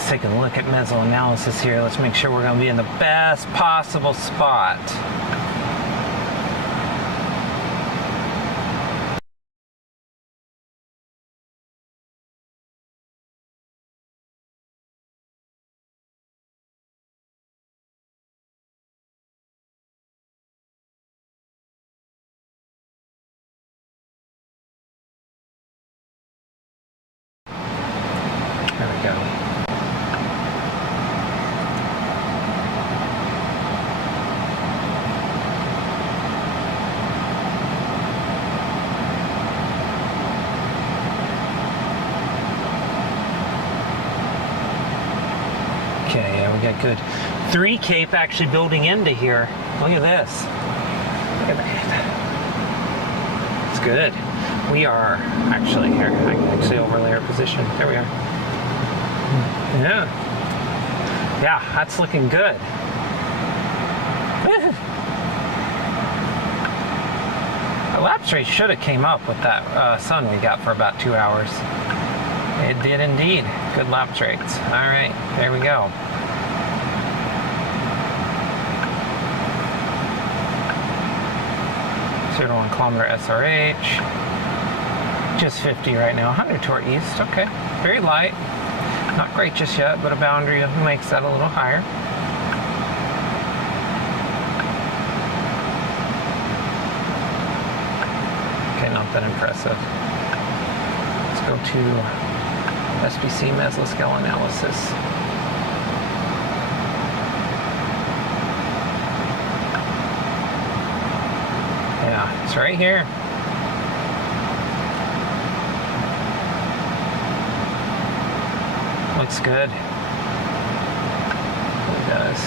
Let's take a look at mesoanalysis here. Let's make sure we're going to be in the best possible spot. There we go. Okay, yeah, we got good 3 cape actually building into here. Look at this. Look at that. It's good. We are actually here. I can actually overlay our position. There we are. Yeah. Yeah, that's looking good. Our lapse rate should have came up with that sun we got for about 2 hours. It did indeed. Good lapse rates. All right, there we go. Zero 1 kilometer SRH. Just 50 right now. 100 to our east. Okay, very light. Not great just yet, but a boundary makes that a little higher. Okay, not that impressive. Let's go to SBC mesoscale analysis. Yeah, it's right here. Looks good. It does.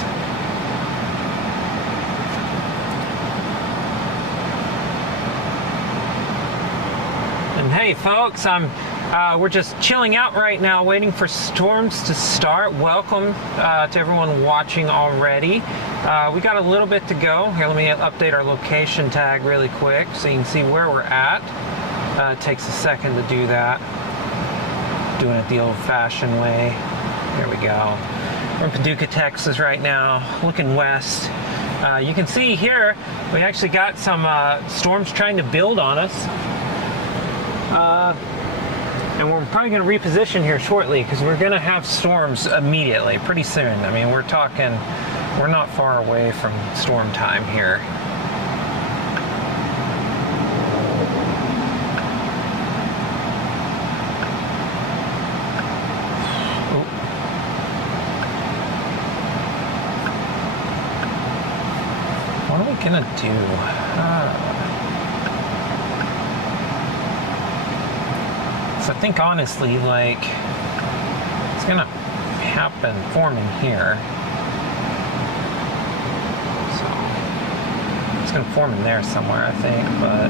And hey folks, we're just chilling out right now, waiting for storms to start. Welcome to everyone watching already. We got a little bit to go. Here, let me update our location tag really quick so you can see where we're at. It takes a second to do that. Doing it the old-fashioned way. There we go. We're in Paducah, Texas right now, looking west. You can see here, we actually got some storms trying to build on us. And we're probably going to reposition here shortly because we're going to have storms immediately, pretty soon. I mean, we're not far away from storm time here. What are we going to do? So I think honestly, like, it's gonna happen forming here. So it's gonna form in there somewhere, I think, but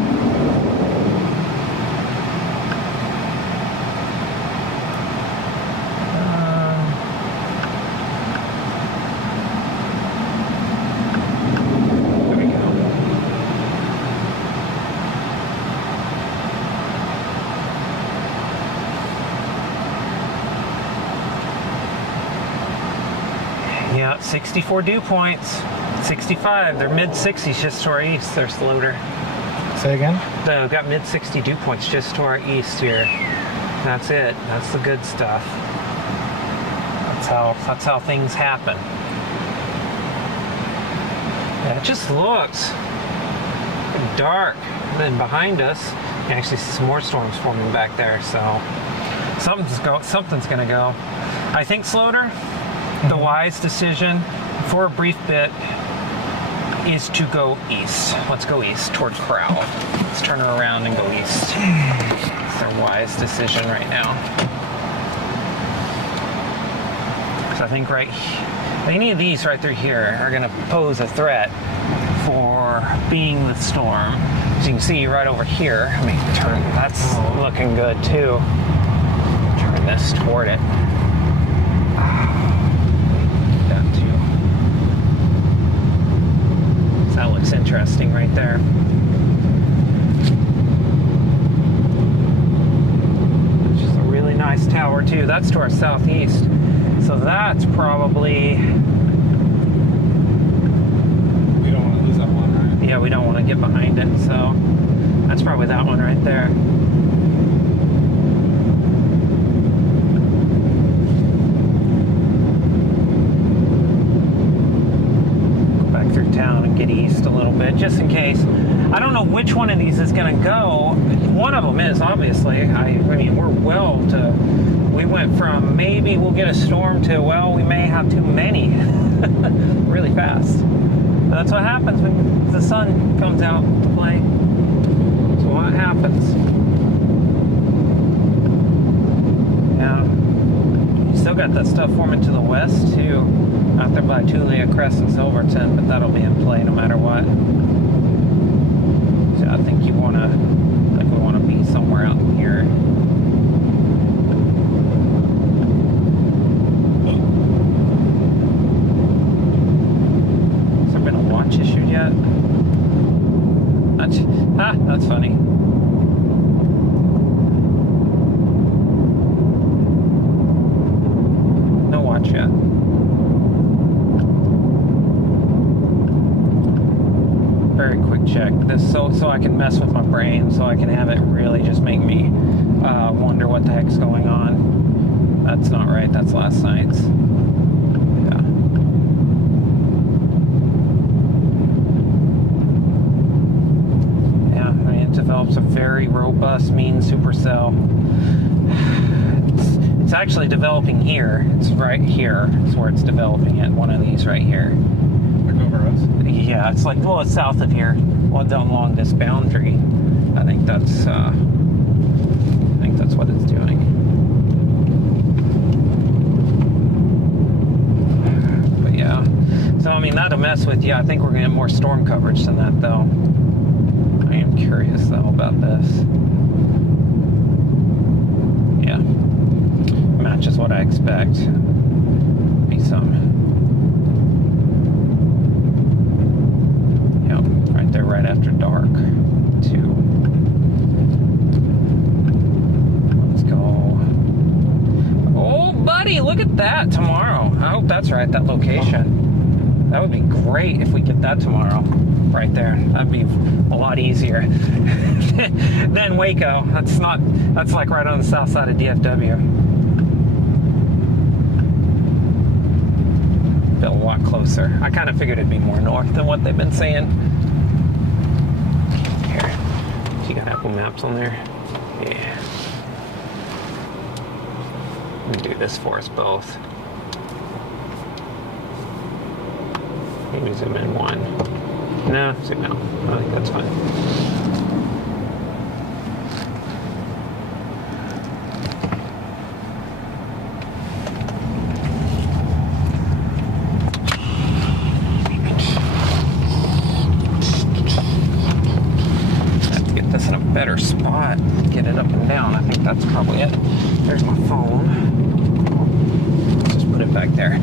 there we go. Yeah, 64 dew points, 65. They're mid-60s just to our east. There's the loader. Say again? They've got mid-60 dew points just to our east here. That's it. That's the good stuff. That's how things happen. Yeah, it just looks dark. And then behind us, you can actually see some more storms forming back there. So something's gonna go. I think, Sloater, the wise decision for a brief bit is to go east. Let's go east toward Corral. Let's turn her around and go east. It's our wise decision right now. So I think any of these right there here are gonna pose a threat for being the storm. As you can see right over here, I mean, that's looking good too. Turn this toward it. That looks interesting right there. Which is a really nice tower too. That's to our southeast. So so that's probably... We don't want to lose that one, right? Yeah, we don't want to get behind it, so that's probably that one right there. Go back through town and get east a little bit, just in case. I don't know which one of these is going to go. One of them is, obviously. I mean, we're well to... We went from maybe we'll get a storm to, well, we may have too many really fast. But that's what happens when the sun comes out to play. So what happens? Yeah. You still got that stuff forming to the west, too. Out there by Tulia, Crest, and Silverton, but that'll be in play no matter what. So I think we want to be somewhere out here. Has there been a watch issued yet? That's funny. No watch yet. Very quick check. This so I can mess with my brain, so I can have it really just make me wonder what the heck's going on. That's not right. That's last night's. Yeah. Yeah. I mean, it develops a very robust mean supercell. It's actually developing here. It's right here. It's where it's developing it. One of these right here. Over us? Yeah, it's like, well, it's south of here, well, down along this boundary. I think that's what it's doing. But yeah, so I mean, that'll mess with you. I think we're gonna get more storm coverage than that, though. I am curious though about this. Yeah, matches what I expect. Be some. They're right after dark, too. Let's go. Oh, buddy, look at that tomorrow. I hope that's right, that location. That would be great if we get that tomorrow. Right there. That'd be a lot easier than Waco. That's like right on the south side of DFW. Feel a lot closer. I kind of figured it'd be more north than what they've been saying. You got Apple Maps on there? Yeah. Let me do this for us both. Maybe zoom in one. No, zoom out. I think that's fine. Better spot, get it up and down. I think that's probably it. There's my phone. Let's just put it back there.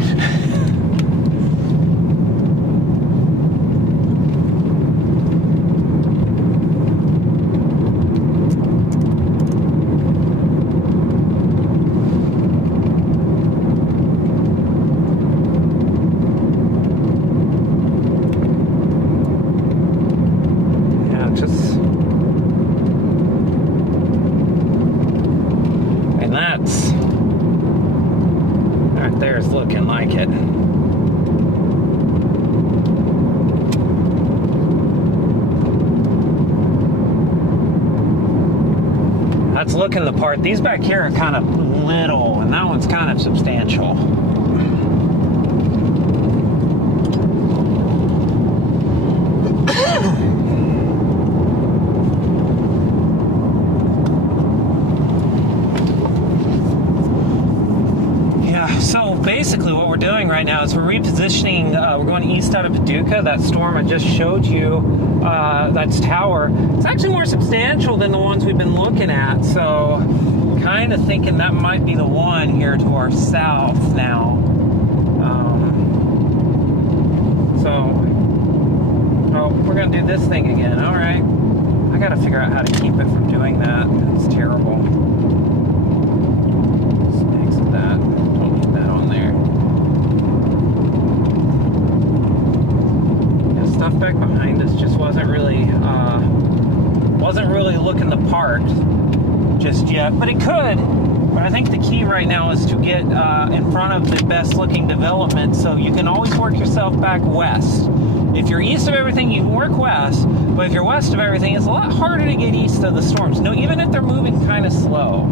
There's looking like it. That's looking the part. These back here are kind of little, and that one's kind of substantial. Basically what we're doing right now is we're repositioning, we're going east out of Paducah. That storm I just showed you, that's tower, it's actually more substantial than the ones we've been looking at, so kind of thinking that might be the one here to our south now. We're going to do this thing again. All right, I got to figure out how to keep it from doing that. It's terrible. Let's exit that. Don't need that on there. behind us just wasn't really looking the part just yet, but it could. But I think the key right now is to get in front of the best looking development, so you can always work yourself back west. If you're east of everything, you can work west, but if you're west of everything, it's a lot harder to get east of the storms. No, even if they're moving kind of slow.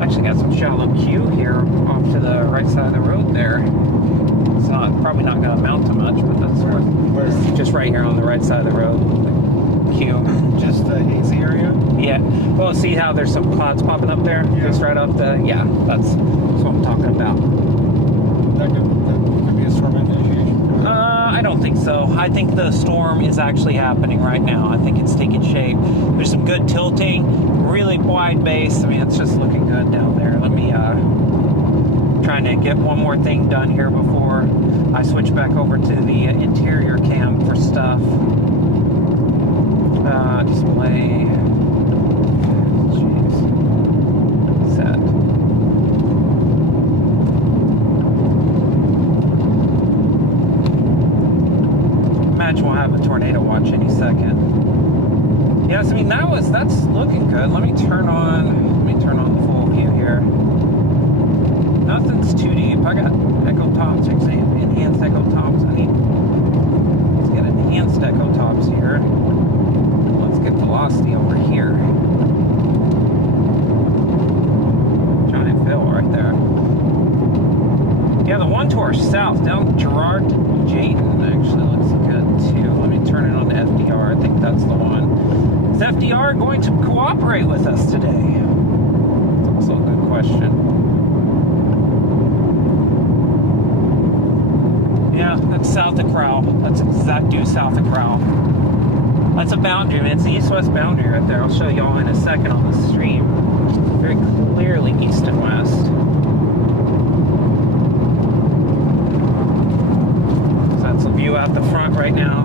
Actually got some shallow Q here off to the right side of the road there. It's probably not going to amount to much, but that's Where? just right here on the right side of the road. Q. Just the hazy area? Yeah. Well, see how there's some clouds popping up there? Yeah. Just right up the... Yeah, that's what I'm talking about. That could be a storm initiation. I don't think so. I think the storm is actually happening right now. I think it's taking shape. There's some good tilting, really wide base. I mean, it's just looking good down there. Let me... trying to get one more thing done here before I switch back over to the interior cam for stuff. Display. Jeez. Set. Imagine we'll have a tornado watch any second. Yes, I mean that's looking good. Let me turn on the full view here. Nothing's too deep. I got echo tops, enhanced echo tops. Let's get enhanced echo tops here. Let's get velocity over here. Giant fill right there. Yeah, the one to our south, down Gerard to Jayton, actually looks good too. Let me turn it on to FDR. I think that's the one. Is FDR going to cooperate with us today? That's also a good question. Yeah, that's south of Crowell. That's due south of Crowell. That's a boundary, man. It's the east-west boundary right there. I'll show y'all in a second on the stream. Very clearly east and west. So that's the view out the front right now.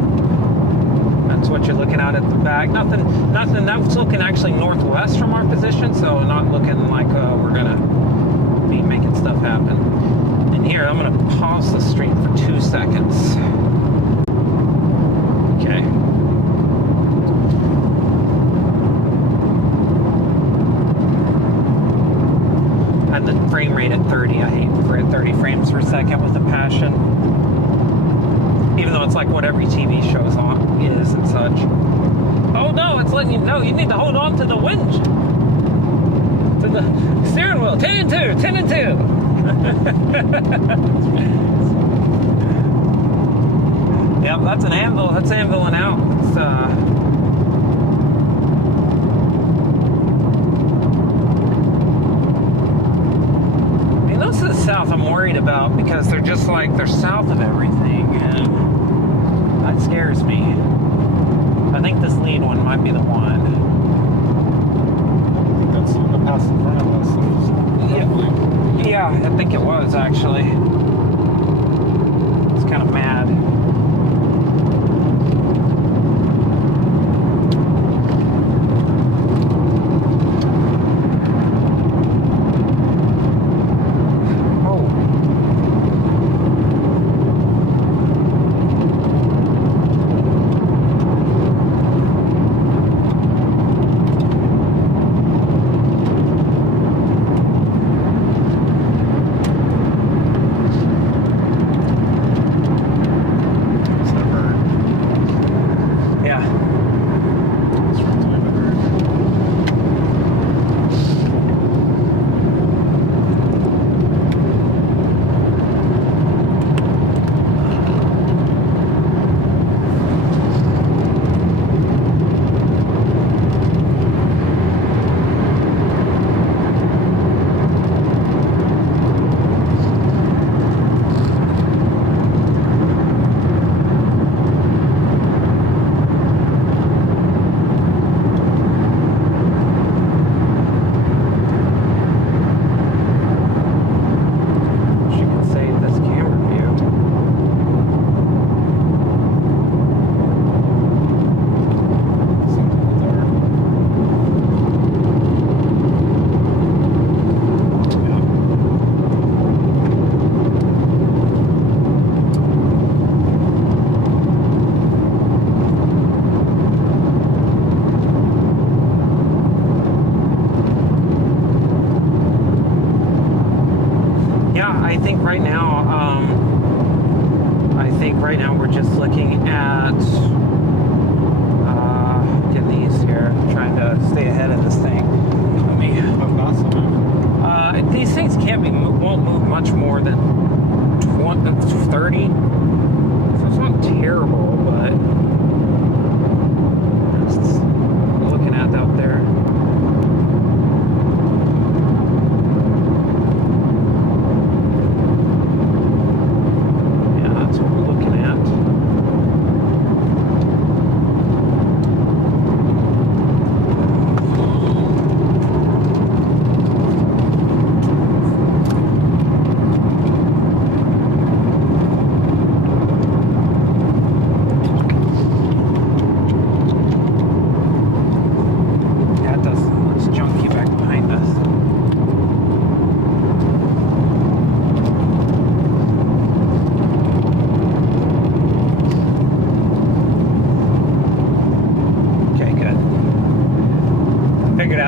That's what you're looking at the back. Nothing. That's looking actually northwest from our position, so not looking like we're gonna be making stuff happen. And here, I'm gonna pause the stream for 2 seconds. Okay. I had the frame rate at 30. I hate for 30 frames per second with a passion. Even though it's like what every TV show's on is and such. Oh no, it's letting you know you need to hold on to the winch. To the steering wheel. 10 and 2, 10 and 2. Yep, that's an anvil. That's anviling out. It's, I mean, those to the south I'm worried about because they're just like, they're south of everything, and that scares me. I think this lead one might be the one. I think that's the one that passed in front of us. Yeah, I think it was actually. It's kind of mad. yeah, I think right now, we're just looking at getting these here, trying to stay ahead of this thing. Let me. How fast am These things won't move much more than 30. So it's not terrible, but just looking at out there. Yeah, that's what we're looking at.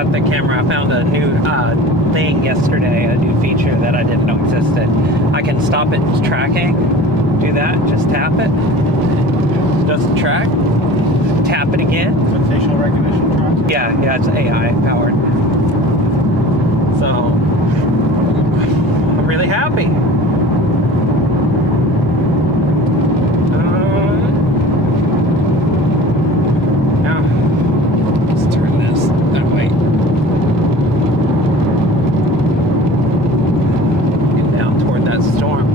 The camera. I found a new thing yesterday, a new feature that I didn't know existed. I can stop it tracking. Do that. Just tap it. Does the track. Tap it again. Is it facial recognition track? Yeah, it's AI powered. So I'm really happy. Now let's turn this that way. That storm.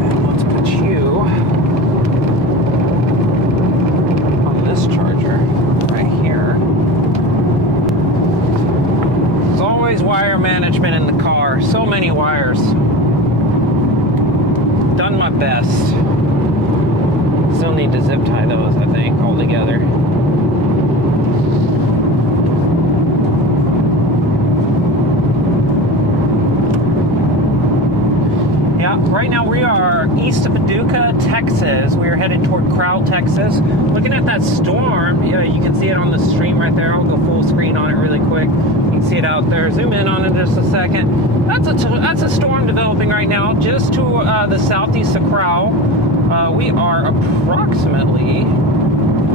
And let's put you on this charger right here. There's always wire management in the car. So many wires. Done my best. Still need to zip tie those, I think, all together. Right now we are east of Paducah, Texas. We are headed toward Crowell, Texas. Looking at that storm, you can see it on the stream right there. I'll go full screen on it really quick. You can see it out there. Zoom in on it just a second. That's a storm developing right now just to the southeast of Crowell. We are approximately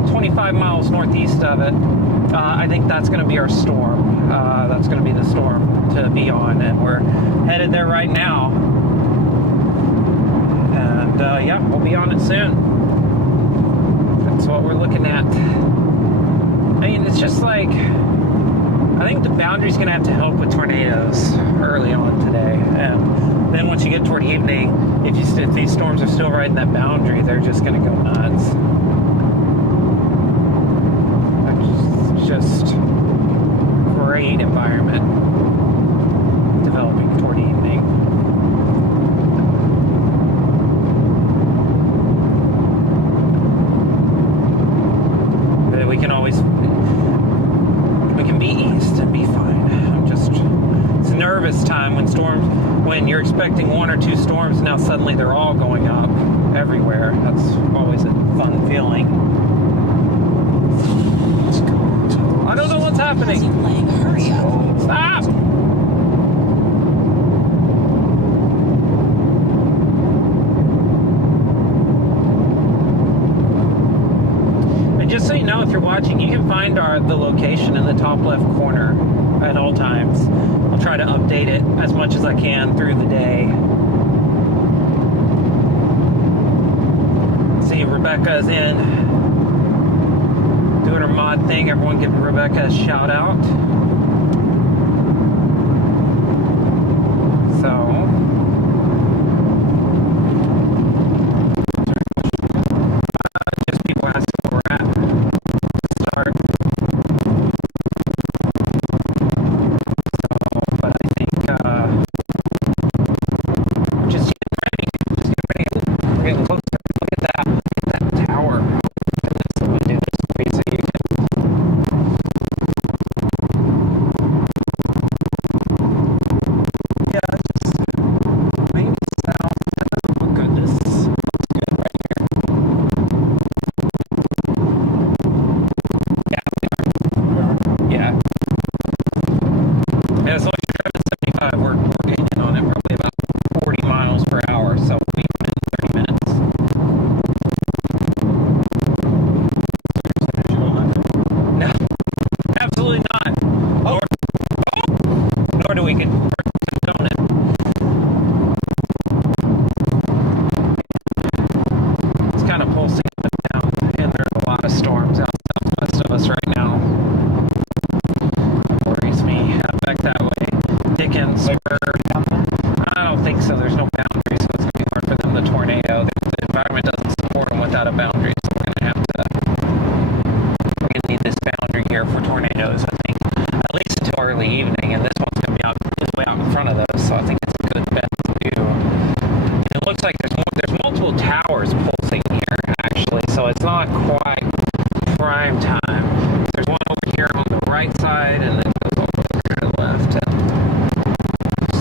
25 miles northeast of it. I think that's going to be our storm. That's going to be the storm to be on, and we're headed there right now. And yeah, we'll be on it soon. That's what we're looking at. I mean, it's just like, I think the boundary's going to have to help with tornadoes early on today. And then once you get toward evening, if these storms are still right in that boundary, they're just going to go nuts. It's just great environment developing toward evening. We can be east and be fine. It's a nervous time when you're expecting one or two storms, now suddenly they're all going up everywhere. That's always a fun feeling. I don't know what's happening. Hurry up. Stop! Just so you know, if you're watching, you can find the location in the top left corner at all times. I'll try to update it as much as I can through the day. See, Rebecca's in doing her mod thing. Everyone give Rebecca a shout out. So just people asking where we're at. Start. So, but I think we're just getting ready. We're getting closer. Look at that. Look at that tower. Goodness, I'm gonna do this for you so you can. Yeah, just maybe south. Oh goodness, looks good right here. Yeah, we are. Yeah. Yeah, as long as you're do we get condone it? It's kind of pulsing up and down, and there's a lot of storms out southwest of us right now. Worries me. Back that way. Dickens. I don't think so. There's no boundary, so it's going to be hard for them to tornado. The environment doesn't support them without a boundary, so we're going to need this boundary here for tornadoes, I think, at least until early evening, and this one's going to be way out in front of those, so I think it's a good bet to do. And it looks like there's multiple towers pulsing here, actually, so it's not quite prime time. There's one over here on the right side, and then goes all the way over to the left, and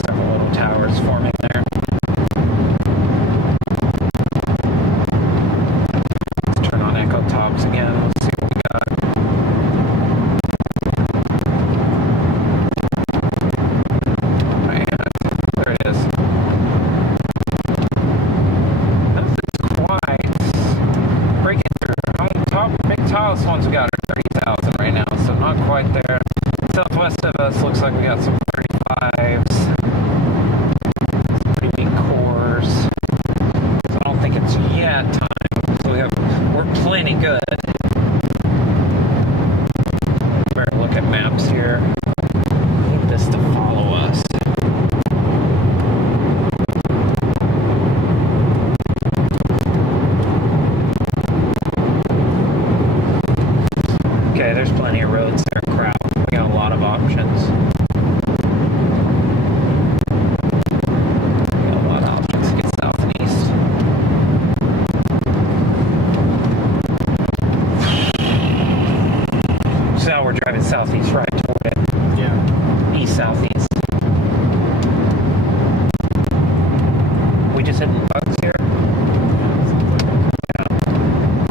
several little towers forming there. Let's turn on echo tops again. Let's see what we got. There it is. I don't think it's quite breaking through. On the top, big tallest ones we got are 30,000 right now, so not quite there. Southwest of us looks like we got some 35s. Some pretty big cores. So I don't think it's yet time. So we're plenty good. Better look at maps here. I need this to follow us. Okay, there's plenty of roads there, crowd. We got a lot of options. We got a lot of options to get south and east. So now we're driving southeast right toward it. Yeah. East-southeast. We just hitting bugs here? Yeah.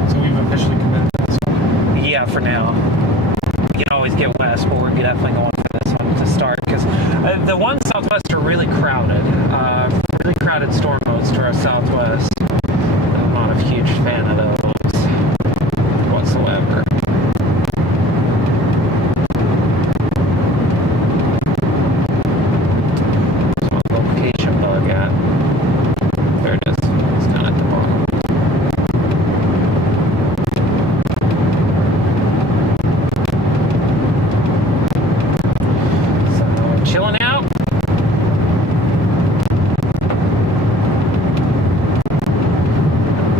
So we've officially committed to this one. Yeah, for now. We can always get west, but we're definitely going for this one to start because the ones southwest are really crowded. Really crowded storm modes to our southwest. I'm not a huge fan of those whatsoever. Where's my location bug at? There it is. It's down at the bottom. Chilling out.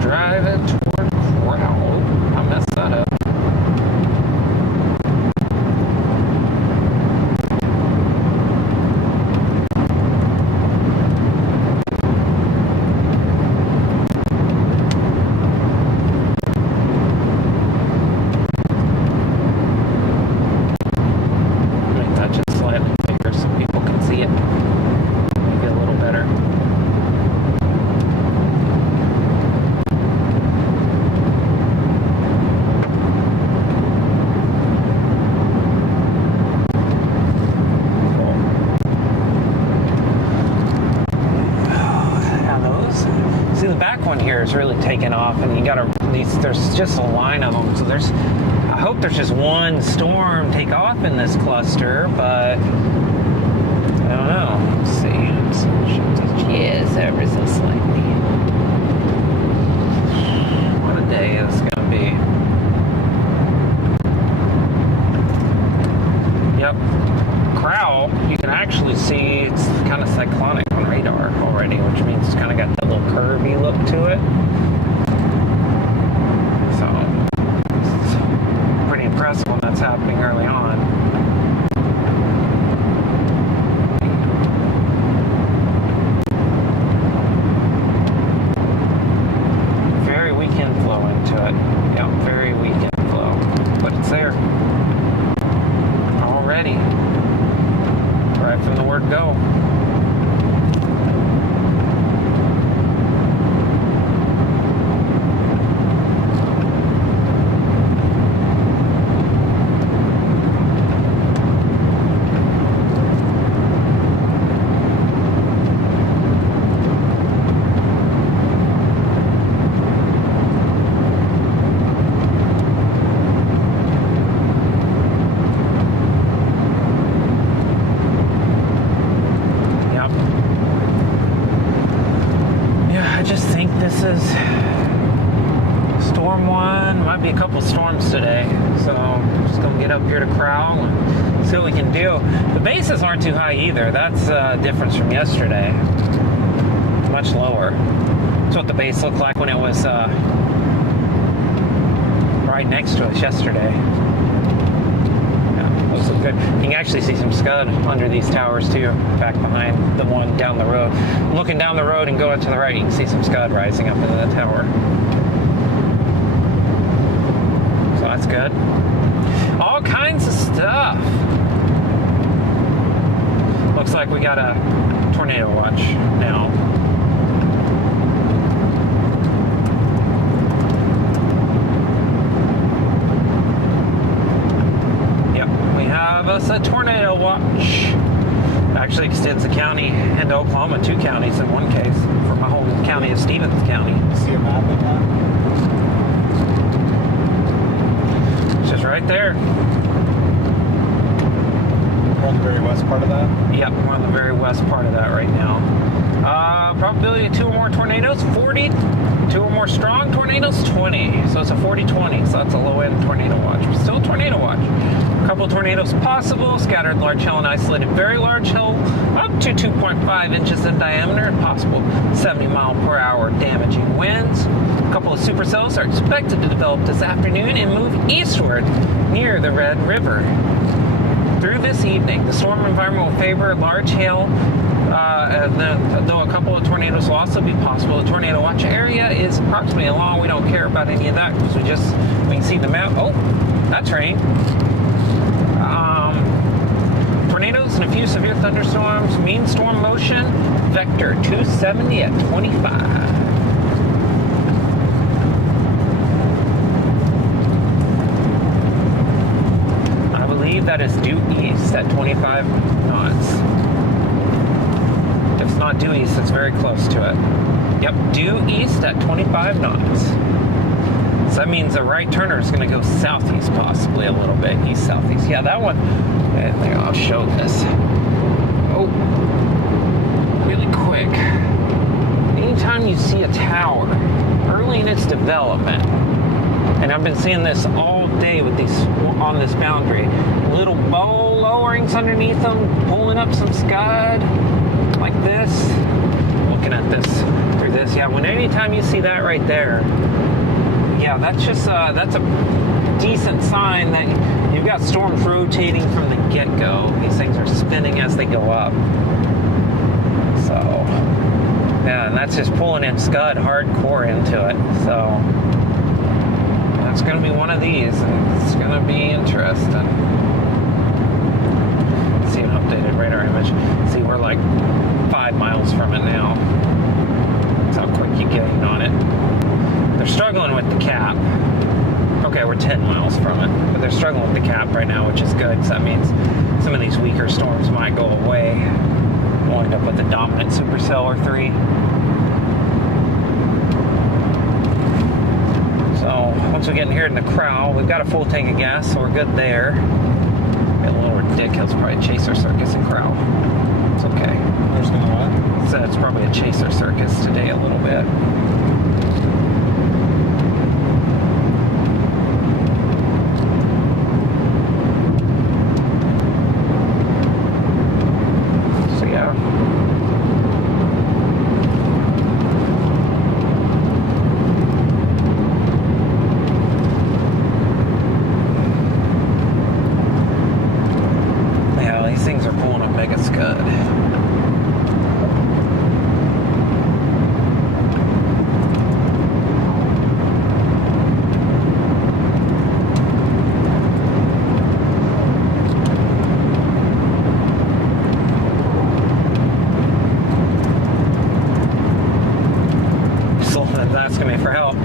Driving toward Crowell. I messed that up. Let me touch it slightly bigger so people can see it. Maybe a little better. Cool. Now those. See, the back one here is really taking off, and you gotta. There's just a line of them, so there's. I hope there's just one storm take off in this cluster, but I don't know. Let's see. Yes, ever so slightly. What a day it's gonna be. Yep. Crowell, you can actually see it's kind of cyclonic on radar already, which means it's kind of got that little curvy look to it. So, it's pretty impressive when that's happening early on. Very weak inflow into it. Yeah, very weak inflow. But it's there. Already. Right from the word go. is storm one. Might be a couple storms today, so I'm just gonna get up here to Crowell and see what we can do. The bases aren't too high either. That's a difference from yesterday. Much lower. That's what the base looked like when it was right next to us yesterday. Yeah, those look good. You can actually see some scud under these towers too, back behind the one down the road. Looking down the road and going to the right, you can see some scud rising up into the tower. So that's good. All kinds of stuff. Looks like we got a tornado watch now. Us a tornado watch. Actually extends the county into Oklahoma, 2 counties in one case, for my home county of Stevens County. See a map of that? It's just right there. We're on the very west part of that? Yep, we're on the very west part of that right now. Probability of 2 or more tornadoes, 40. 2 or more strong tornadoes, 20. So it's a 40-20. So that's a low-end tornado watch. But still a tornado watch. A couple tornadoes possible. Scattered large hail and isolated very large hail up to 2.5 inches in diameter and possible 70-mile-per-hour damaging winds. A couple of supercells are expected to develop this afternoon and move eastward near the Red River. Through this evening, the storm environment will favor large hail, though a couple of tornadoes will also be possible. The tornado watch area is approximately along. We don't care about any of that because we can see the map. Oh, that's rain. Tornadoes and a few severe thunderstorms. Mean storm motion, vector 270 at 25. I believe that is due east at 25 knots. If it's not due east, it's very close to it. Yep, due east at 25 knots. So that means the right turner is going to go southeast, possibly a little bit, east-southeast. Yeah, that one, I'll show this. Oh, really quick. Anytime you see a tower early in its development, and I've been seeing this all day with these on this boundary, little bow lowerings underneath them, pulling up some scud like this. Looking at this through this, yeah. Anytime you see that right there, yeah, that's just that's a decent sign that you've got storms rotating from the get-go. These things are spinning as they go up. So, yeah, and that's just pulling in scud hardcore into it. So, that's going to be one of these, and it's going to be interesting. See an updated radar image. See, we're like 5 miles from it now. That's how quick you get on it. They're struggling with the cap. Okay, we're 10 miles from it, but they're struggling with the cap right now, which is good, because that means some of these weaker storms might go away. We'll end up with a dominant supercell or 3. So once we get in here in the Crowell, we've got a full tank of gas, so we're good there. Got a little ridiculous, probably a chaser circus in Crowell. It's okay. There's no what? So it's probably a chaser circus today a little bit. Asking me for help.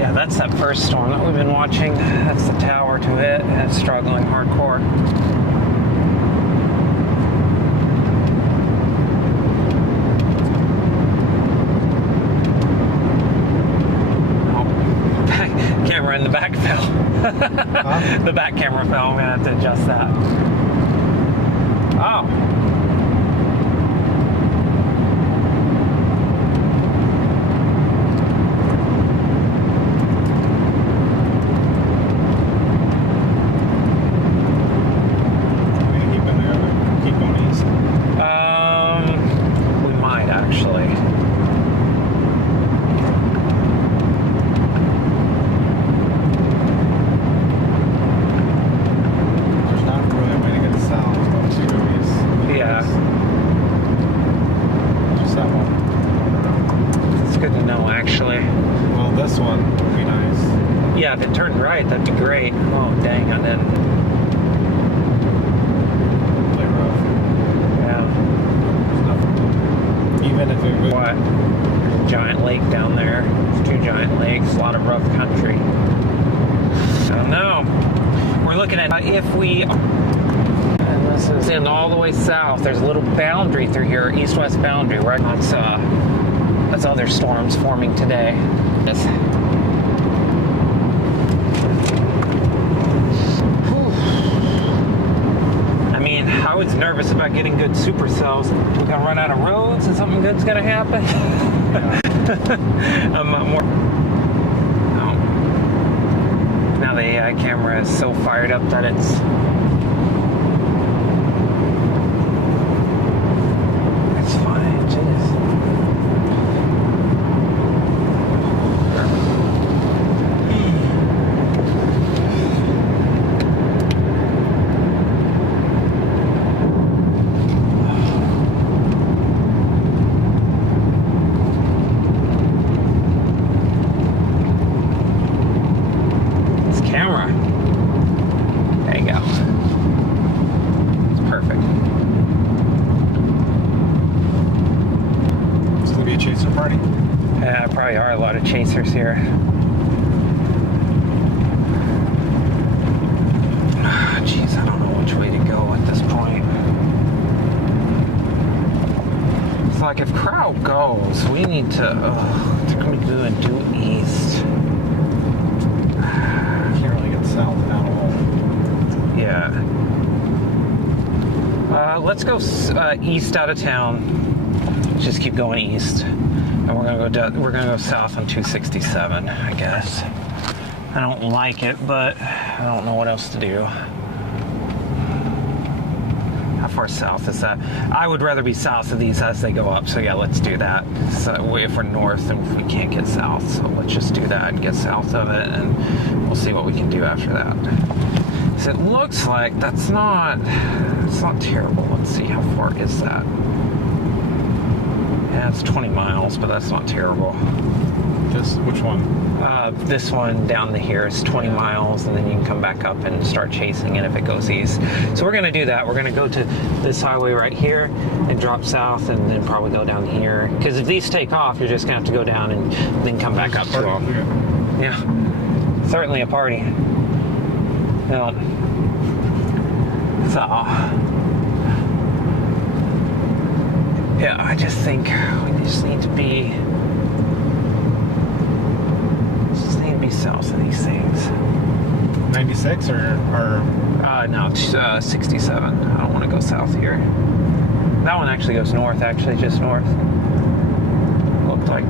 Yeah, that's that first storm that we've been watching. That's the tower to it, and it's struggling hardcore. and the back fell. Huh? The back camera fell. I'm gonna have to adjust that. Oh. Keep going east. We might actually. There's not really a way to get south. Don't see these. Yeah. Just that one. It's good to know, actually. Well, this one would be nice. Yeah, if it turned right, that'd be great. Oh, dang, I didn't. Play rough. Yeah. There's nothing. Even if it would. What? Giant lake down there. There's 2 giant lakes, a lot of rough country. I don't know. We're looking at if we. And this is in all the way south. There's a little boundary through here, east-west boundary, right? That's other storms forming today. Yes. I mean, I was nervous about getting good supercells. We're gonna run out of roads and something good's gonna happen. I'm more. Oh. Now the AI camera is so fired up that it's. It's fine, jeez. Probably are a lot of chasers here. Jeez, I don't know which way to go at this point. It's like if crowd goes, we need to. They're going to be doing due east. Can't really get south at all. Yeah. Let's go east out of town. Just keep going east. And we're gonna go south on 267, I guess. I don't like it, but I don't know what else to do. How far south is that? I would rather be south of these as they go up, so yeah, let's do that. So if we're north, then we can't get south, so let's just do that and get south of it, and we'll see what we can do after that. So it looks like it's not terrible. Let's see, how far is that? Yeah, it's 20 miles, but that's not terrible. Just which one? This one down to here is 20 miles, and then you can come back up and start chasing it if it goes east. So we're going to do that. We're going to go to this highway right here and drop south, and then probably go down here. Because if these take off, you're just going to have to go down and then come back up to them. Yeah, certainly a party. Yeah. So, yeah, I just think we just need to be south of these things. 96 or no, 67. I don't want to go south here. That one actually goes north, just north. Looked like,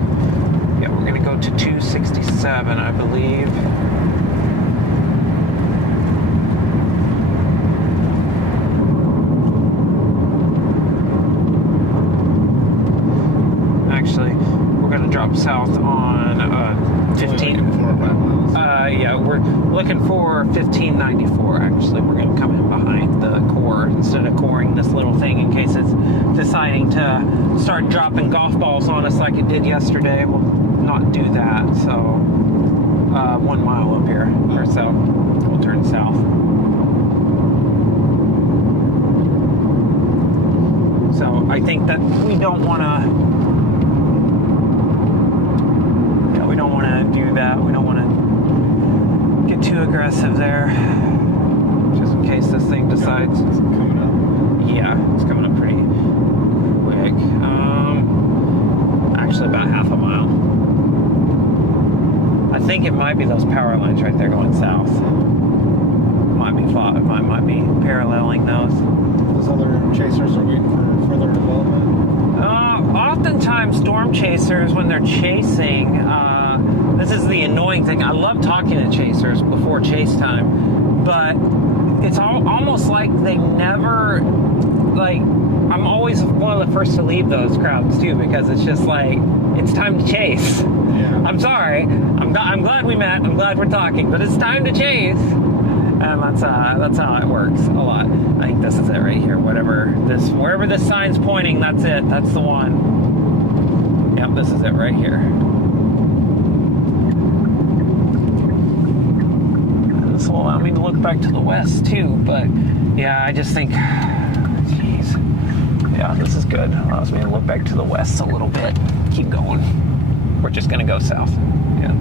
yeah, we're gonna go to 267, I believe. Actually, we're gonna drop south on 15. Yeah, we're looking for 1594. Actually, we're going to come in behind the core instead of coring this little thing in case it's deciding to start dropping golf balls on us like it did yesterday. We'll not do that. So, 1 mile up here or so, we'll turn south. So I think that we don't want to. We don't want to do that. We don't want to get too aggressive there, just in case this thing decides. It's coming up. Yeah, it's coming up pretty quick. Actually, about half a mile. I think it might be those power lines right there going south. Might be paralleling those. Those other chasers are waiting for further development. Oftentimes, storm chasers, when they're chasing, this is the annoying thing. I love talking to chasers before chase time, but it's almost like they never, like, I'm always one of the first to leave those crowds too, because it's just like, it's time to chase. Yeah. I'm sorry. I'm glad we met. I'm glad we're talking, but it's time to chase. And that's how it works a lot. I think this is it right here. Wherever this sign's pointing, that's it. That's the one. Yep, this is it right here. And this will allow me to look back to the west too. But yeah, I just think, jeez. Yeah, this is good. Allows me to look back to the west a little bit. Keep going. We're just gonna go south. Yeah.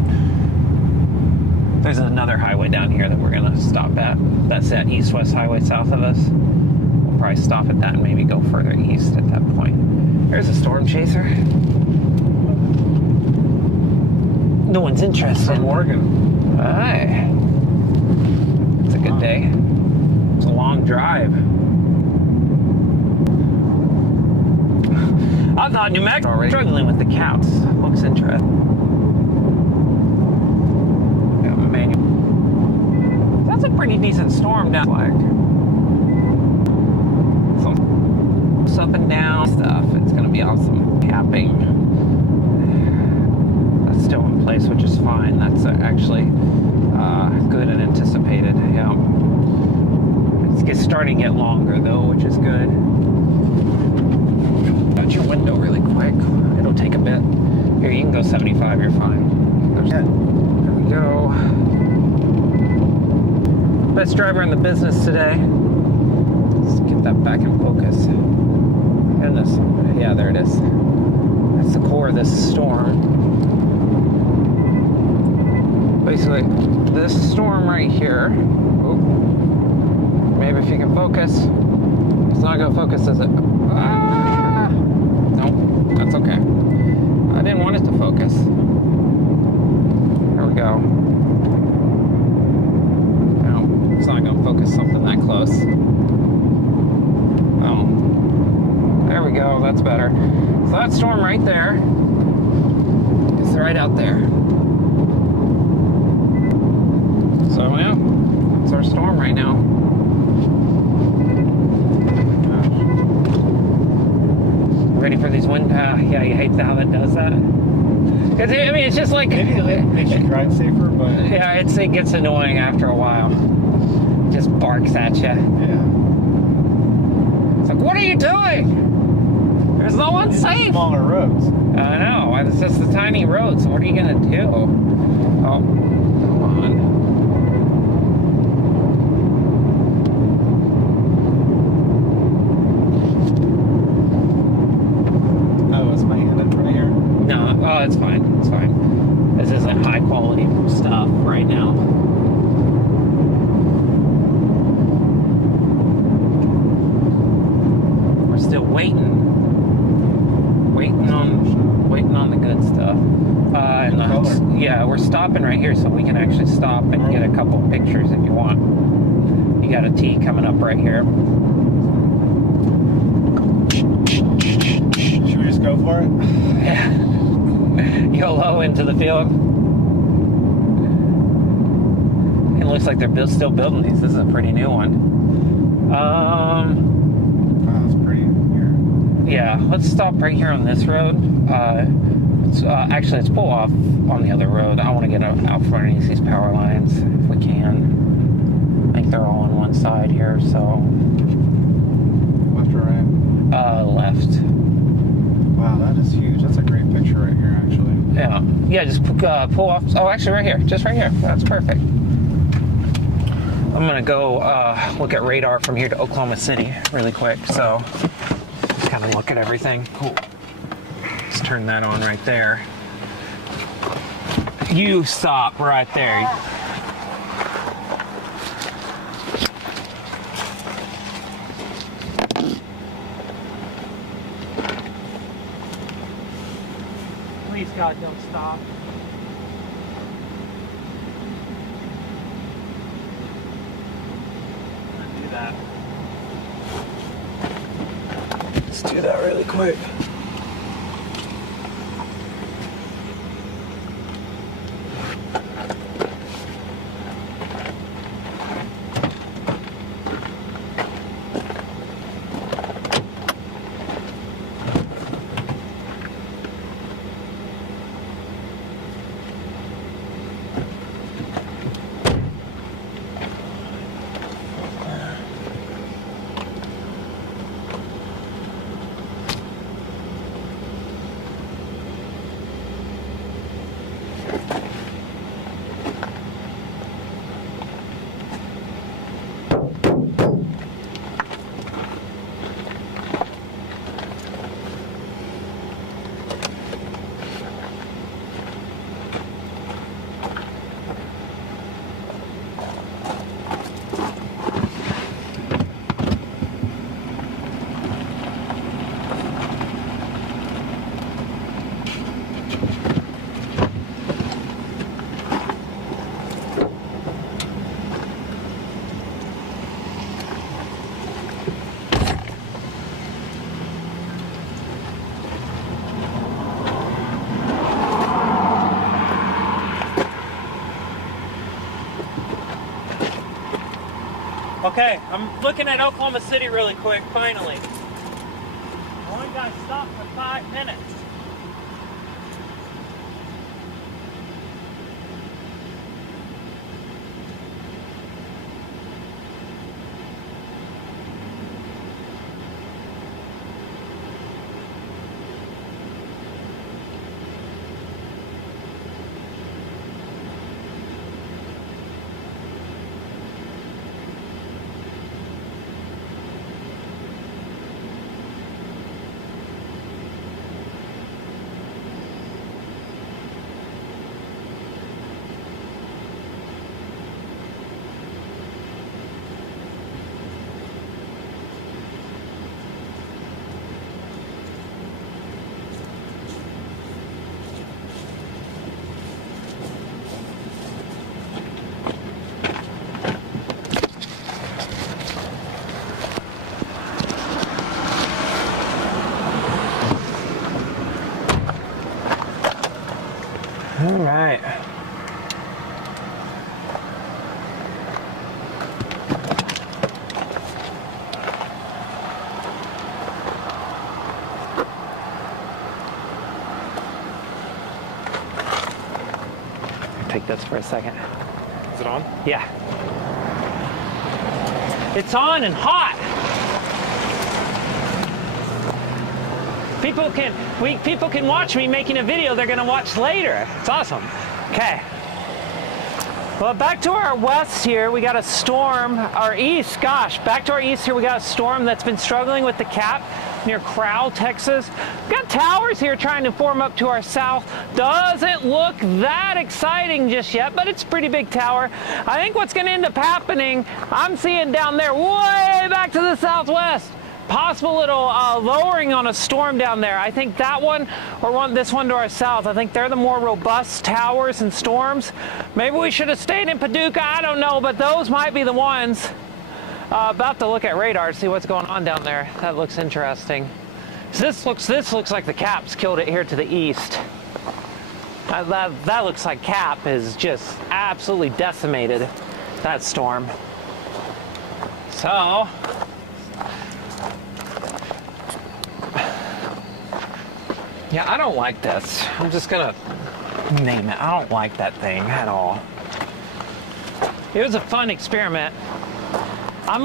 There's another highway down here that we're gonna stop at. That's that east-west highway south of us. We'll probably stop at that and maybe go further east at that point. There's a storm chaser. No one's interested. From Oregon. Aye. It's a good day. It's a long drive. I thought New Mexico already struggling with the cows. Looks interesting. That's a pretty decent storm down like. It's up and down stuff. It's gonna be awesome. Capping. That's still in place, which is fine. That's actually good and anticipated. Yeah. It's starting to get longer though, which is good. Got your window really quick. It'll take a bit. Here, you can go 75. You're fine. There we go. Best driver in the business today. Let's get that back in focus. Goodness. Yeah, there it is. That's the core of this storm. Basically, this storm right here. Oh, maybe if you can focus. It's not going to focus, is it? Ah! Nope, that's okay. I didn't want it to focus. There we go. It's not going to focus something that close. Oh, there we go. That's better. So that storm right there is right out there. So yeah, that's our storm right now. Ready for these wind? Yeah, you hate how that does that. I mean, it's just like Maybe it makes you drive safer, but yeah, it gets annoying after a while. Just barks at you. yeah. It's like, what are you doing? There's no one safe. Smaller roads. I know. It's just a tiny road. So what are you gonna do? Oh, come on. Oh, is my hand in front of here? No. Oh, it's fine. It's fine. This isn't high quality stuff right now. Still waiting on the good stuff. Yeah, we're stopping right here, so we can actually stop and get a couple pictures if you want. You got a T coming up right here. Should we just go for it? Yeah. YOLO into the field. It looks like they're still building these. This is a pretty new one. It's pretty here. Yeah, let's stop right here on this road. Let's pull off on the other road. I want to get out from underneath these power lines if we can. I think they're all on one side here, so. Left or right? Left. Wow, that is huge. That's a great picture right here, actually. Yeah. Yeah, just pull off. Oh, actually, right here. Just right here. That's perfect. I'm going to go look at radar from here to Oklahoma City really quick. So, just kind of look at everything. Cool. Let's turn that on right there. You stop right there. Please, God, don't stop. do that really quick. Okay, I'm looking at Oklahoma City really quick, finally. Only got stopped for 5 minutes. All right. Take this for a second. Is it on? Yeah. It's on and hot. People can watch me making a video they're gonna watch later. It's awesome. Okay. Well, back to our west here, we got a storm, our east, gosh, back to our east here, we got a storm that's been struggling with the cap near Crowell, Texas. We've got towers here trying to form up to our south. Doesn't look that exciting just yet, but it's a pretty big tower. I think what's gonna end up happening, I'm seeing down there, way back to the southwest, possible little lowering on a storm down there. I think that one, or this one to our south, I think they're the more robust towers and storms. Maybe we should have stayed in Paducah, I don't know, but those might be the ones. About to look at radar to see what's going on down there. That looks interesting. So this looks like the cap's killed it here to the east. That looks like cap is just absolutely decimated that storm. So, yeah, I don't like this. I'm just gonna name it. I don't like that thing at all. It was a fun experiment. I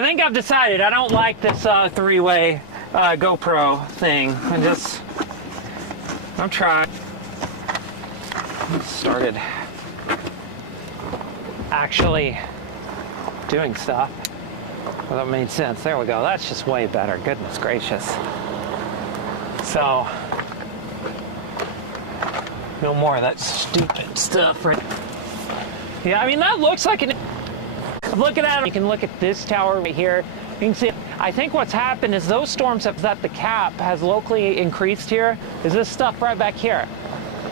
think I've decided I don't like this three-way GoPro thing. I'm trying. Started actually doing stuff. Well, that made sense. There we go. That's just way better. Goodness gracious. So, no more of that stupid stuff. Yeah, I mean, that looks like an... Looking at it, you can look at this tower right here. You can see, I think what's happened is those storms that the cap has locally increased here is this stuff right back here.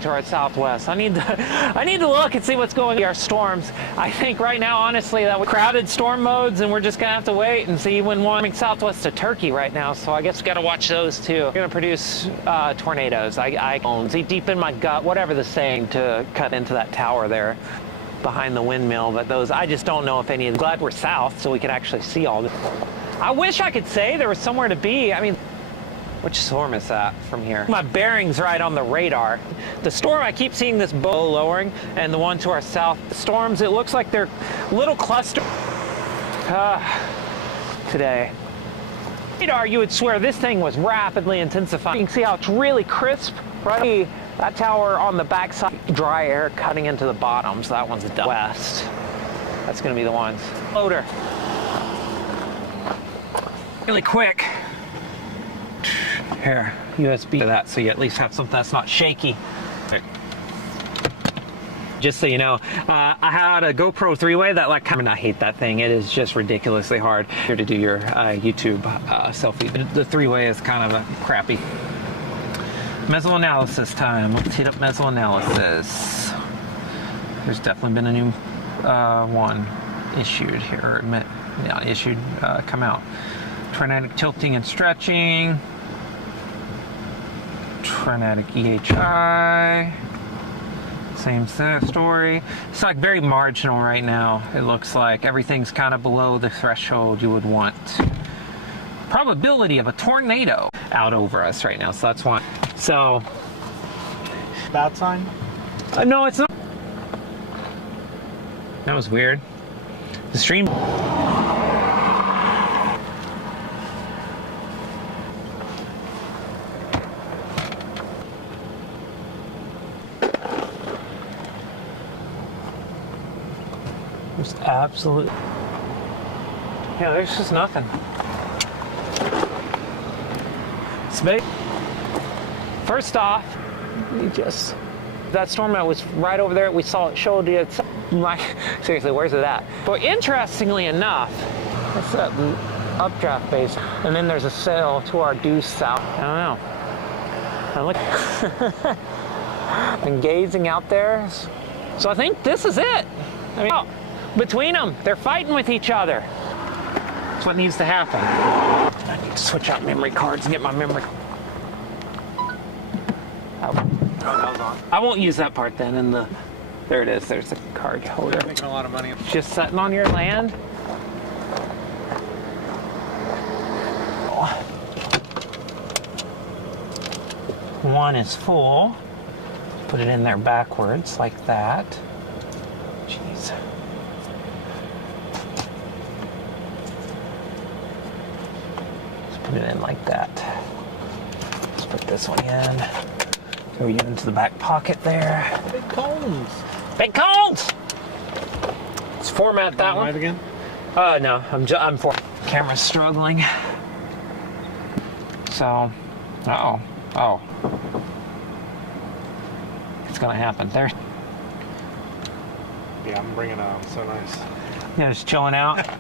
to our southwest. I need to look and see what's going on. Our storms. I think right now, honestly, that we're crowded storm modes, and we're just gonna have to wait and see when warming southwest to Turkey right now. So I guess we gotta watch those too. We're gonna produce tornadoes. I see deep in my gut, whatever the saying, to cut into that tower there behind the windmill. But those, I just don't know if any. I'm glad we're south, so we can actually see all this. I wish I could say there was somewhere to be. I mean, which storm is that from here? My bearing's right on the radar. The storm, I keep seeing this bow lowering, and the one to our south. The storms, it looks like they're little clusters today. Radar, you would swear this thing was rapidly intensifying. You can see how it's really crisp, right? That tower on the backside, dry air cutting into the bottom, so that one's west. That's gonna be the ones. Loader. Really quick. Here, USB to that, so you at least have something that's not shaky. Just so you know, I had a GoPro 3-way that, like, I hate that thing. It is just ridiculously hard here to do your YouTube selfie. The 3-way is kind of a crappy. Mesoanalysis time. Let's heat up mesoanalysis. There's definitely been a new one issued here, come out. Tornadic tilting and stretching. Tornadic EHI. Same story. It's like very marginal right now. It looks like everything's kind of below the threshold you would want. Probability of a tornado out over us right now, so that's why. So. Bad sign? No, it's not. That was weird. The stream. There's absolute. Yeah, there's just nothing. Space. First off, that storm that was right over there, we saw it, showed you. It's like, seriously, where's it at? But interestingly enough, that's that updraft base, and then there's a sail to our due south. I don't know. And look, been gazing out there. So I think this is it. I mean, between them, they're fighting with each other. That's what needs to happen. I need to switch out memory cards and get my memory. I won't use that part then. In the, there it is. There's the card holder. You're making a lot of money. Just sitting on your land. One is full. Put it in there backwards like that. Jeez. Just put it in like that. Let's put this one in. Go you into the back pocket there. Big cones. Big cones! Let's format that one. Live again? No, I'm for. Camera's struggling. So, oh. It's gonna happen. There. Yeah, I'm bringing it on. So nice. Yeah, just chilling out. A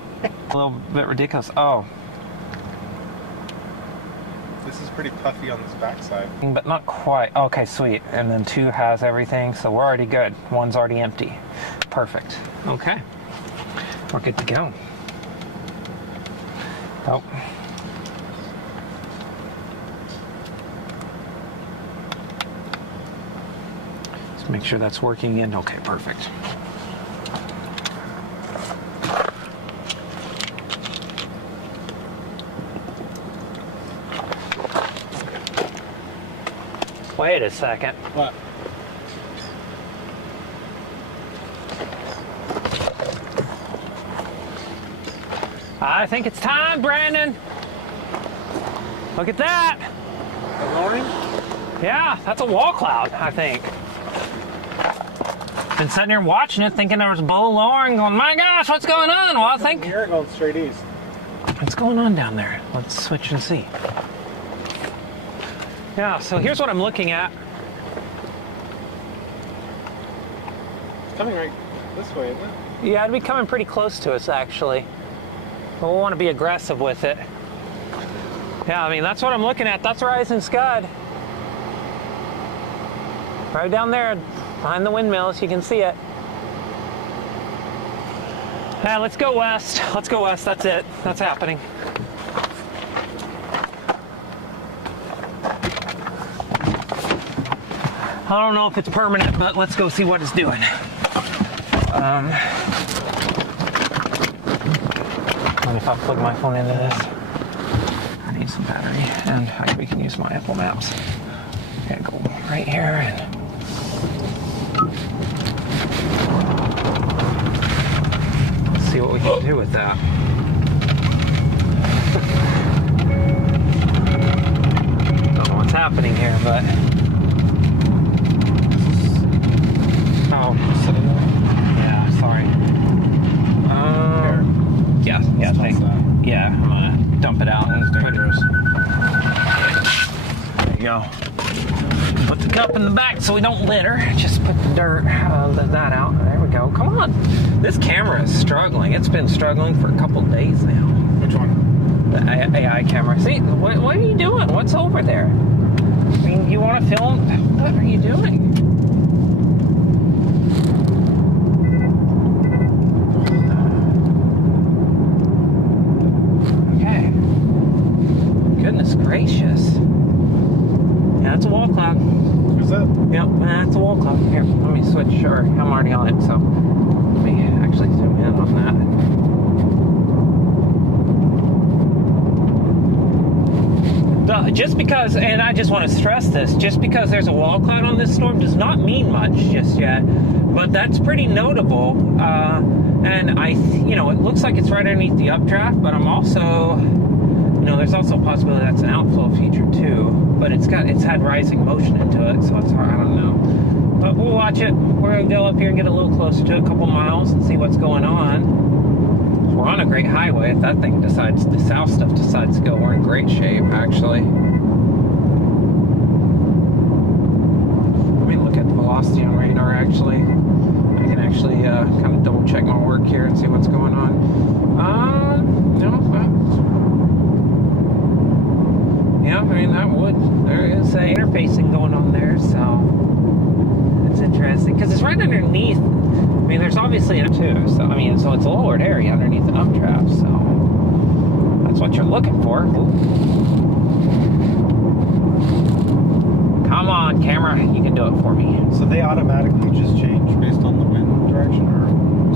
little bit ridiculous. Oh. This is pretty puffy on this backside. But not quite. Okay, sweet. And then 2 has everything, so we're already good. 1's already empty. Perfect. Okay. We're good to go. Oh. Let's make sure that's working in. Okay, perfect. Wait a second. What? I think it's time, Brandon. Look at that. The lowering? Yeah, that's a wall cloud, I think. Been sitting here watching it, thinking there was a bow lowering, going, my gosh, what's going on? Well, I think. Here it goes straight east. What's going on down there? Let's switch and see. Yeah, so here's what I'm looking at. It's coming right this way, isn't it? Yeah, it'd be coming pretty close to us, actually. But we'll want to be aggressive with it. Yeah, I mean, that's what I'm looking at. That's Rising Scud. Right down there, behind the windmills, you can see it. Yeah, let's go west. Let's go west. That's it. That's happening. I don't know if it's permanent, but let's go see what it's doing. Let me if I plug my phone into this. I need some battery, and we can use my Apple Maps. Okay, go right here and. See what we can do with that. Don't know what's happening here, but yeah, sorry. Yeah, I'm gonna dump it out and put it. There you go. Put the cup in the back so we don't litter. Just put the dirt, that out. There we go. Come on. This camera is struggling. It's been struggling for a couple days now. Which one? The AI camera. See, what are you doing? What's over there? I mean, you want to film? What are you doing? Okay. Goodness gracious. Yeah, it's a wall cloud. Is that? Yep, that's a wall cloud. Here, let me switch. Sure, I'm already on it, so let me actually zoom in on that. Just because, and I just want to stress this, just because there's a wall cloud on this storm does not mean much just yet, but that's pretty notable. And it looks like it's right underneath the updraft, but I'm also, there's also a possibility that's an outflow feature too. But it's had rising motion into it, so it's hard. I don't know. But we'll watch it. We're gonna go up here and get a little closer to it, a couple miles, and see what's going on. We're on a great highway. If that thing decides, the south stuff decides to go, we're in great shape, actually. Let me look at the velocity on radar. Actually, I can actually kind of double check my work here and see what's going on. Yeah, I mean, there is a interfacing going on there, so it's interesting, because it's right underneath, I mean, there's obviously a too, so, so it's a lowered area underneath an updraft, so that's what you're looking for. Ooh. Come on, camera, you can do it for me. So they automatically just change based on the wind direction, or?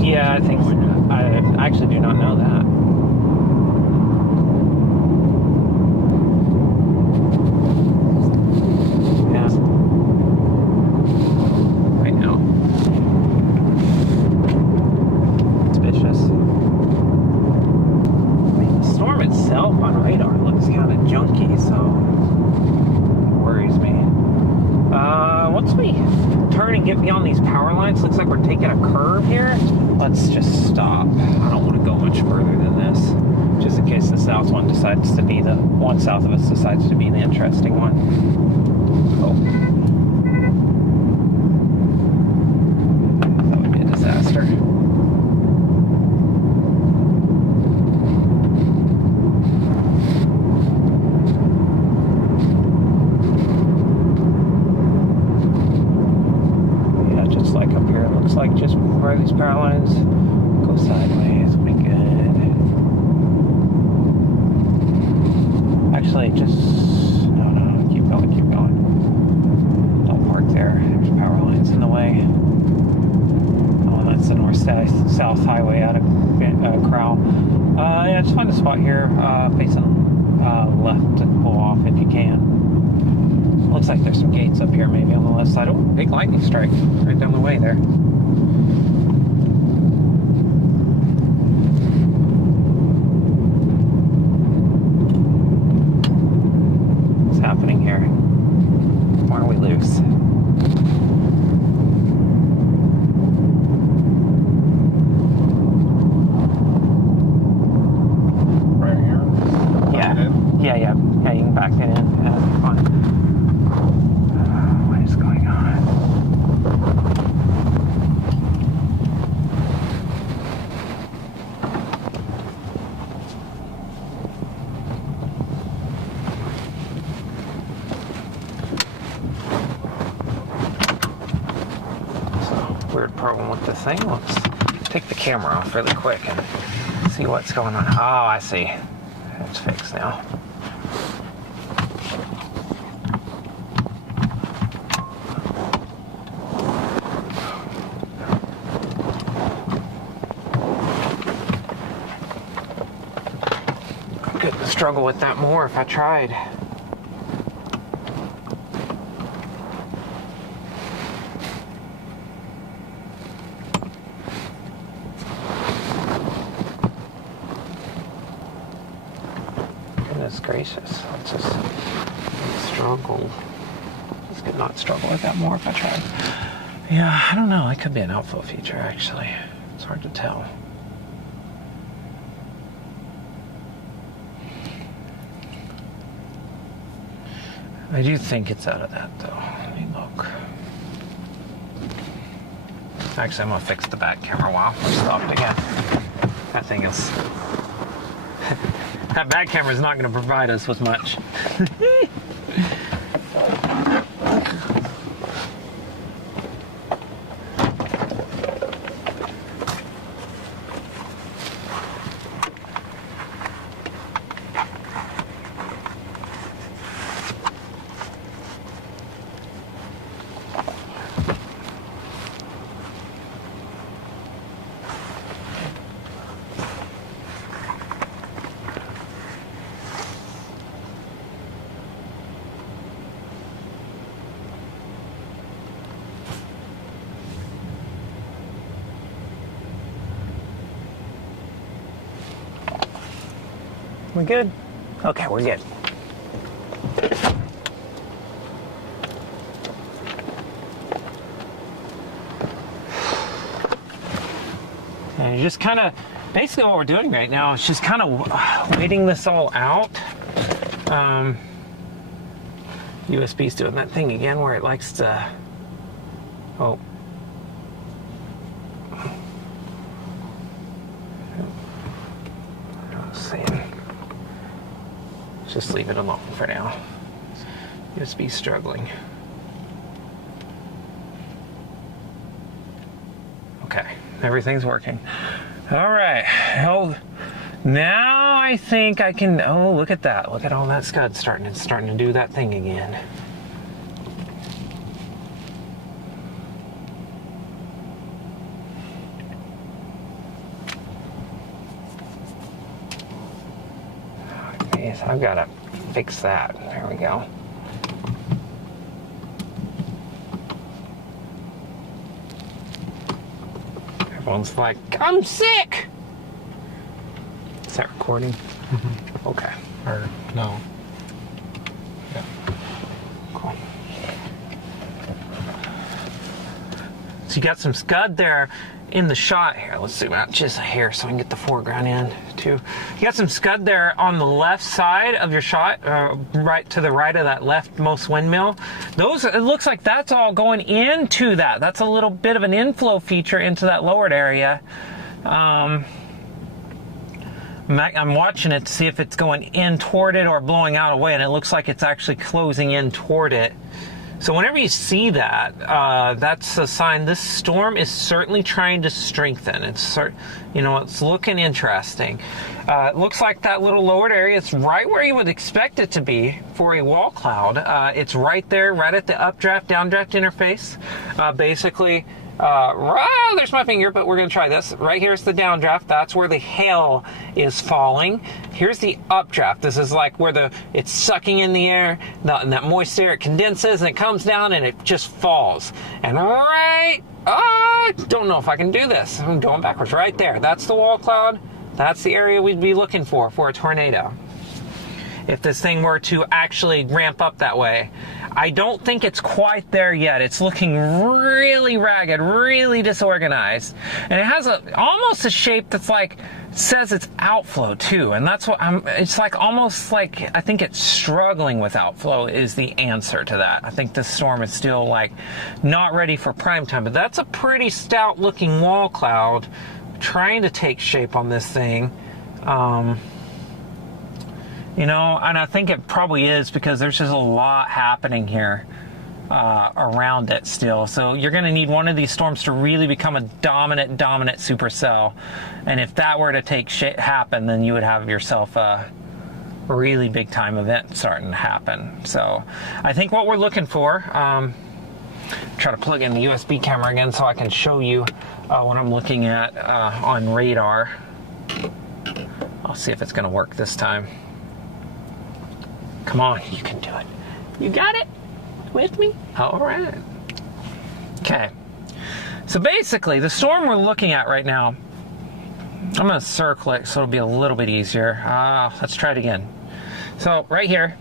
Yeah, I think so. I actually do not know that. Get beyond these power lines, looks like we're taking a curve here. Let's just stop. I don't want to go much further than this, just in case the south one decides to be the one south of us decides to be the interesting one. Oh, that would be a disaster. Like just where these power lines go sideways will be good. Actually, no, keep going. Don't park there. There's power lines in the way. Oh, that's the north-south highway out of Crowell. Yeah, just find a spot here facing left to pull off if you can. Looks like there's some gates up here maybe on the left side. Oh, big lightning strike right down the way there. What's happening here? Why are we loose? Right here? Yeah, you can back it in. Yeah, that'd be fine. What is going on? problem with this thing. Let's take the camera off really quick and see what's going on. Oh, I see. It's fixed now. I couldn't struggle with that more if I tried. Goodness gracious, let's just struggle. This could not struggle with that more if I tried. Yeah, I don't know. It could be an outflow feature, actually. It's hard to tell. I do think it's out of that, though. Let me look. Actually, I'm going to fix the back camera while we're stopped again. That thing is... that back camera is not going to provide us with much. We good? Okay, we're good. And you just kind of, basically what we're doing right now is just kind of waiting this all out. USB's doing that thing again where it likes to, oh. Just leave it alone for now. USB struggling. Okay, everything's working. All right. Oh, now I think I can. Oh, look at that! Look at all that scud starting to do that thing again. I've got to fix that. There we go. Everyone's like, I'm sick! Is that recording? Mm-hmm. Okay. Or, no. Yeah. Cool. So you got some scud there in the shot here. Let's zoom out just a hair so I can get the foreground in too. You got some scud there on the left side of your shot, right to the right of that leftmost windmill. Those, it looks like that's all going into that. That's a little bit of an inflow feature into that lowered area. I'm watching it to see if it's going in toward it or blowing out away, and it looks like it's actually closing in toward it. So whenever you see that, that's a sign this storm is certainly trying to strengthen. It's looking interesting. It looks like that little lowered area is right where you would expect it to be for a wall cloud. It's right there, right at the updraft, downdraft interface. Basically, there's my finger, but we're going to try this. Right here's the downdraft. That's where the hail is falling. Here's the updraft. This is like where it's sucking in the air, and that moist air, it condenses and it comes down and it just falls. And I don't know if I can do this. I'm going backwards. Right there. That's the wall cloud. That's the area we'd be looking for a tornado. If this thing were to actually ramp up that way. I don't think it's quite there yet. It's looking really ragged, really disorganized. And it has almost a shape that's like, says it's outflow too. And that's what it's like, almost like, I think it's struggling with outflow is the answer to that. I think this storm is still like not ready for prime time, but that's a pretty stout looking wall cloud trying to take shape on this thing. And I think it probably is because there's just a lot happening here. around it still. So you're going to need one of these storms to really become a dominant supercell. And if that were to happen, then you would have yourself a really big time event starting to happen. So I think what we're looking for, try to plug in the USB camera again so I can show you what I'm looking at on radar. I'll see if it's going to work this time. Come on, you can do it. You got it? With me? All right. Okay. So basically, the storm we're looking at right now, I'm going to circle it so it'll be a little bit easier. Let's try it again. So right here,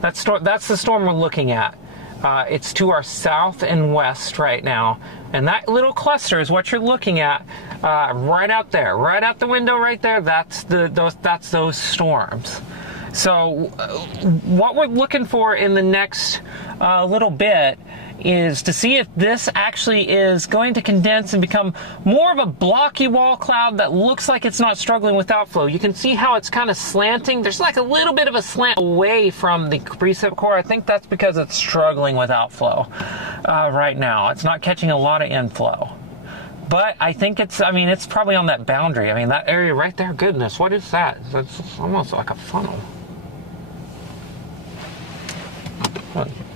that's the storm we're looking at. It's to our south and west right now. And that little cluster is what you're looking at right out there, right out the window right there. That's those storms. So what we're looking for in the next little bit is to see if this actually is going to condense and become more of a blocky wall cloud that looks like it's not struggling with outflow. You can see how it's kind of slanting. There's like a little bit of a slant away from the precip core. I think that's because it's struggling with outflow right now. It's not catching a lot of inflow. But I think it's probably on that boundary. I mean, that area right there, goodness, what is that? That's almost like a funnel.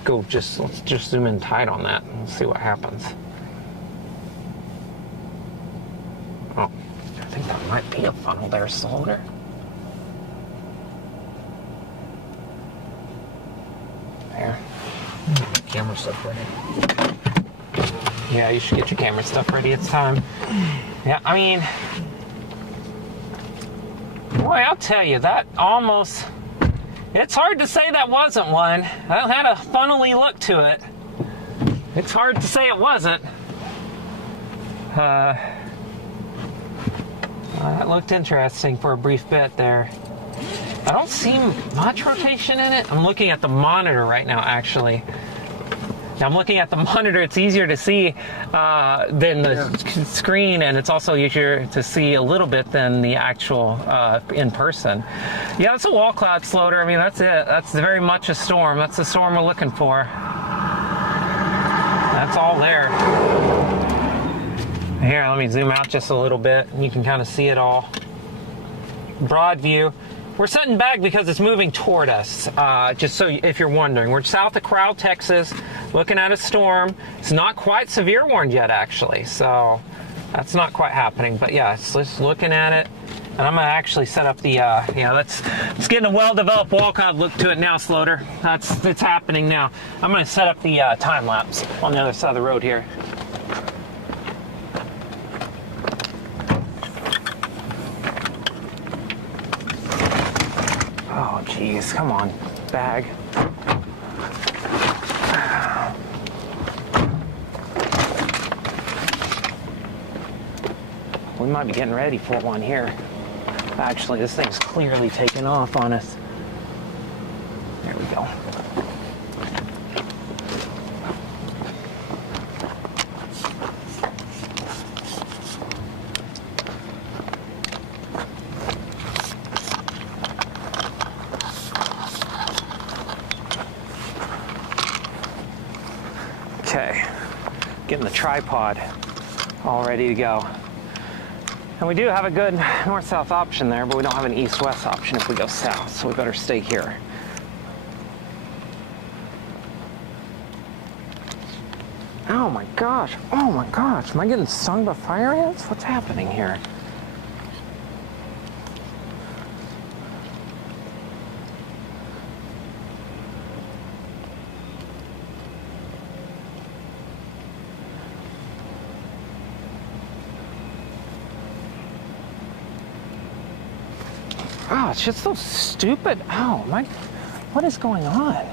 Let's just zoom in tight on that and see what happens. Oh, I think that might be a funnel there, Solder. There. Camera stuff ready. Yeah, you should get your camera stuff ready. It's time. Yeah, I mean, boy, I'll tell you, that almost... It's hard to say that wasn't one. That had a funnely look to it. It's hard to say it wasn't. That looked interesting for a brief bit there. I don't see much rotation in it. I'm looking at the monitor right now, actually. Now I'm looking at the monitor. It's easier to see than the screen, and it's also easier to see a little bit than the actual in person. Yeah, it's a wall cloud floater. I mean, that's it. That's very much a storm. That's the storm we're looking for. That's all there. Here, let me zoom out just a little bit, and you can kind of see it all. Broad view. We're sitting back because it's moving toward us, just so if you're wondering. We're south of Crowell, Texas, looking at a storm. It's not quite severe warned yet, actually, so that's not quite happening. But yeah, it's just looking at it. And I'm going to actually set up the, let's get a well-developed wall cloud look to it now, Sloater. It's happening now. I'm going to set up the time lapse on the other side of the road here. Oh, geez, come on, bag. We might be getting ready for one here. Actually, this thing's clearly taking off on us. There we go. Okay, getting the tripod all ready to go. And we do have a good north-south option there, but we don't have an east-west option if we go south, so we better stay here. Oh my gosh, am I getting stung by fire ants? What's happening here? Oh, it's just so stupid. Oh, what is going on?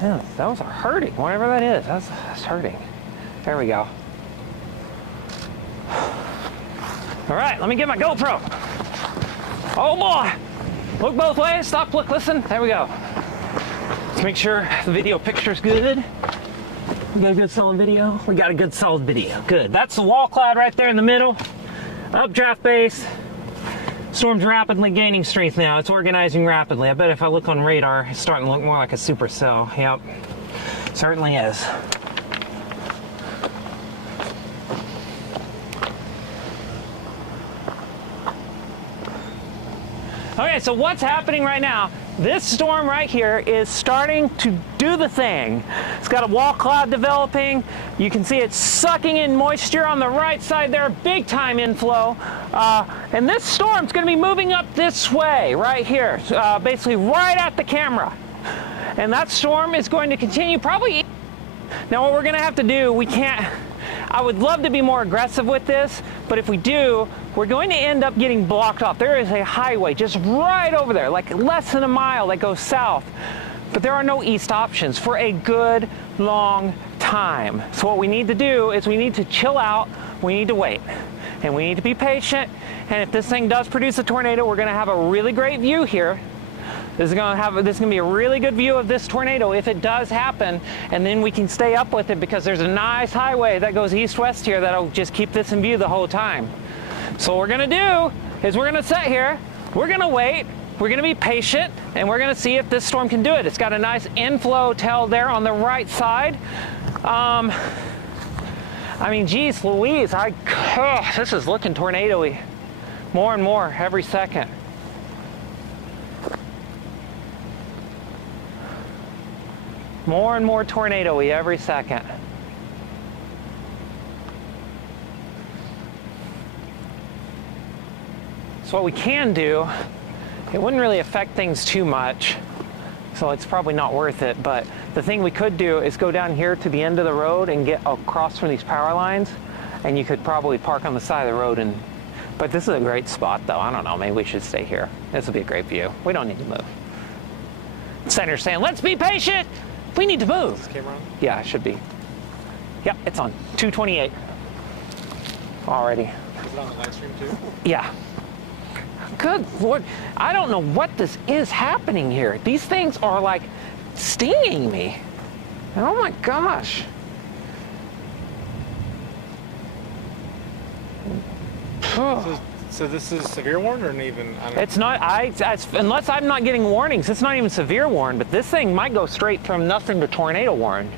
Man, those are hurting. Whatever that is, that's hurting. There we go. All right, let me get my GoPro. Oh boy. Look both ways, stop, look, listen. There we go. Let's make sure the video picture's good. We got a good solid video? We got a good solid video. Good. That's the wall cloud right there in the middle. Updraft base. Storm's rapidly gaining strength now. It's organizing rapidly. I bet if I look on radar, it's starting to look more like a supercell. Yep. Certainly is. Okay, so what's happening right now? This storm right here is starting to do the thing. It's got a wall cloud developing. You can see it's sucking in moisture on the right side there, big time inflow. And this storm's gonna be moving up this way, right here, basically right at the camera. And that storm is going to continue probably. Now what we're gonna have to do, I would love to be more aggressive with this, but if we do, we're going to end up getting blocked off. There is a highway just right over there, like less than a mile that goes south. But there are no east options for a good long time. So what we need to do is we need to chill out, we need to wait, and we need to be patient. And if this thing does produce a tornado, we're gonna have a really great view here. This is gonna be a really good view of this tornado if it does happen, and then we can stay up with it because there's a nice highway that goes east-west here that'll just keep this in view the whole time. So what we're gonna do is we're gonna sit here, we're gonna wait, we're gonna be patient, and we're gonna see if this storm can do it. It's got a nice inflow tail there on the right side. I mean, geez Louise, this is looking tornado-y more and more every second. More and more tornado-y every second. So what we can do, it wouldn't really affect things too much, so it's probably not worth it, but the thing we could do is go down here to the end of the road and get across from these power lines, and you could probably park on the side of the road. But this is a great spot though. I don't know, maybe we should stay here. This would be a great view. We don't need to move. Senator's saying, let's be patient. We need to move. Is this camera on? Yeah, it should be. Yep, it's on. 228 already. Is it on the live stream too? Yeah. Good Lord. I don't know what this is happening here. These things are like stinging me. Oh my gosh. So this is severe warned or even? I don't know. It's not, unless I'm not getting warnings, it's not even severe warned, but this thing might go straight from nothing to tornado warned.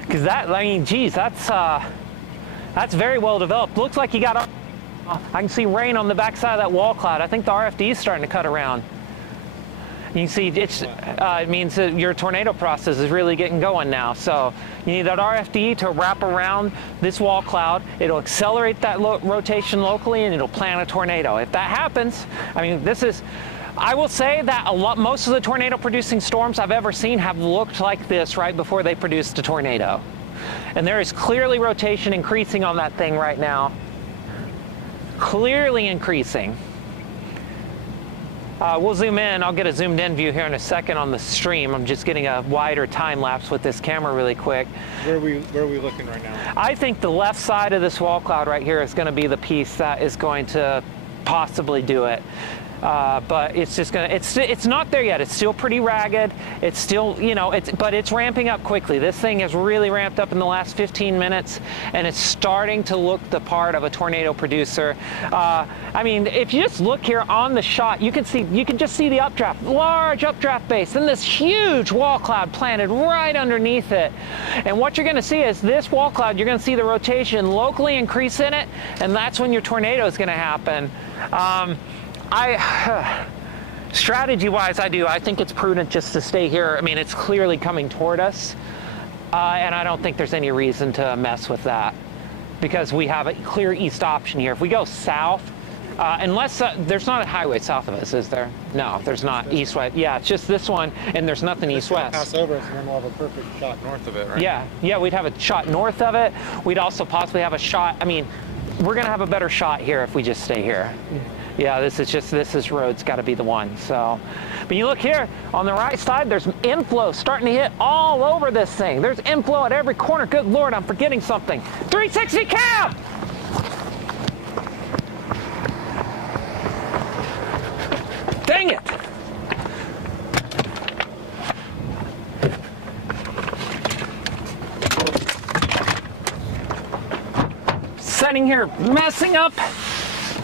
Because that, I mean, geez, that's very well developed. Looks like you got, I can see rain on the backside of that wall cloud. I think the RFD is starting to cut around. You can see it means that your tornado process is really getting going now. So you need that RFD to wrap around this wall cloud. It'll accelerate that rotation locally, and it'll plant a tornado. If that happens, I mean, I will say that most of the tornado producing storms I've ever seen have looked like this right before they produced a tornado. And there is clearly rotation increasing on that thing right now. Clearly increasing. We'll zoom in. I'll get a zoomed in view here in a second on the stream. I'm just getting a wider time lapse with this camera really quick. Where are we looking right now? I think the left side of this wall cloud right here is going to be the piece that is going to possibly do it. But it's just gonna, it's not there yet. It's still pretty ragged. It's still, you know, but it's ramping up quickly. This thing has really ramped up in the last 15 minutes, and it's starting to look the part of a tornado producer. I mean, if you just look here on the shot, you can just see the updraft, large updraft base, and this huge wall cloud planted right underneath it. And what you're gonna see is this wall cloud, you're gonna see the rotation locally increase in it, and that's when your tornado is gonna happen. Strategy-wise, I think it's prudent just to stay here. I mean, it's clearly coming toward us, and I don't think there's any reason to mess with that because we have a clear east option here. If we go south, unless there's not a highway south of us, is there? No, there's not. East-west. Yeah, it's just this one, and there's nothing east-west. Pass over it, and then we'll have a perfect shot north of it, right? Yeah, we'd have a shot north of it. We'd also possibly have a shot. I mean, we're gonna have a better shot here if we just stay here. Yeah, this road's got to be the one. So, but you look here on the right side, there's inflow starting to hit all over this thing. There's inflow at every corner. Good Lord, I'm forgetting something. 360 cam! Dang it! Sitting here messing up.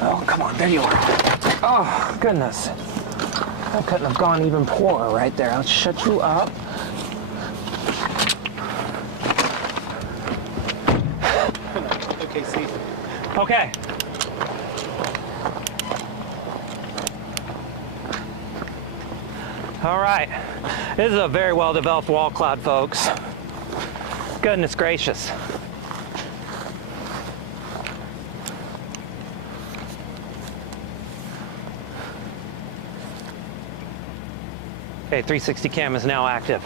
Oh, come on, there you are. Oh, goodness. That couldn't have gone even poorer right there. Let's shut you up. OKC. Okay. All right. This is a very well-developed wall cloud, folks. Goodness gracious. Okay, 360 cam is now active.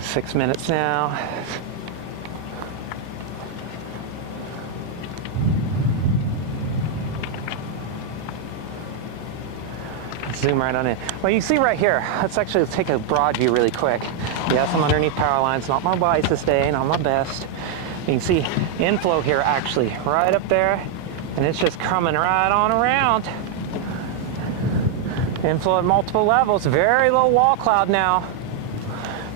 6 minutes now. Zoom right on in. Well, you see right here, let's actually take a broad view really quick. Yes, I'm underneath power lines, not my wisest day, not my best. You can see inflow here actually right up there, and it's just coming right on around. Inflow at multiple levels, very low wall cloud now.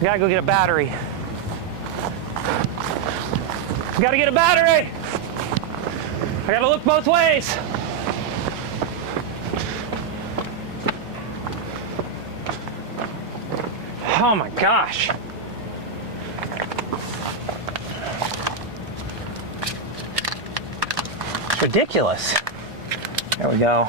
We gotta go get a battery. We gotta get a battery! I gotta look both ways. Oh my gosh. It's ridiculous. There we go.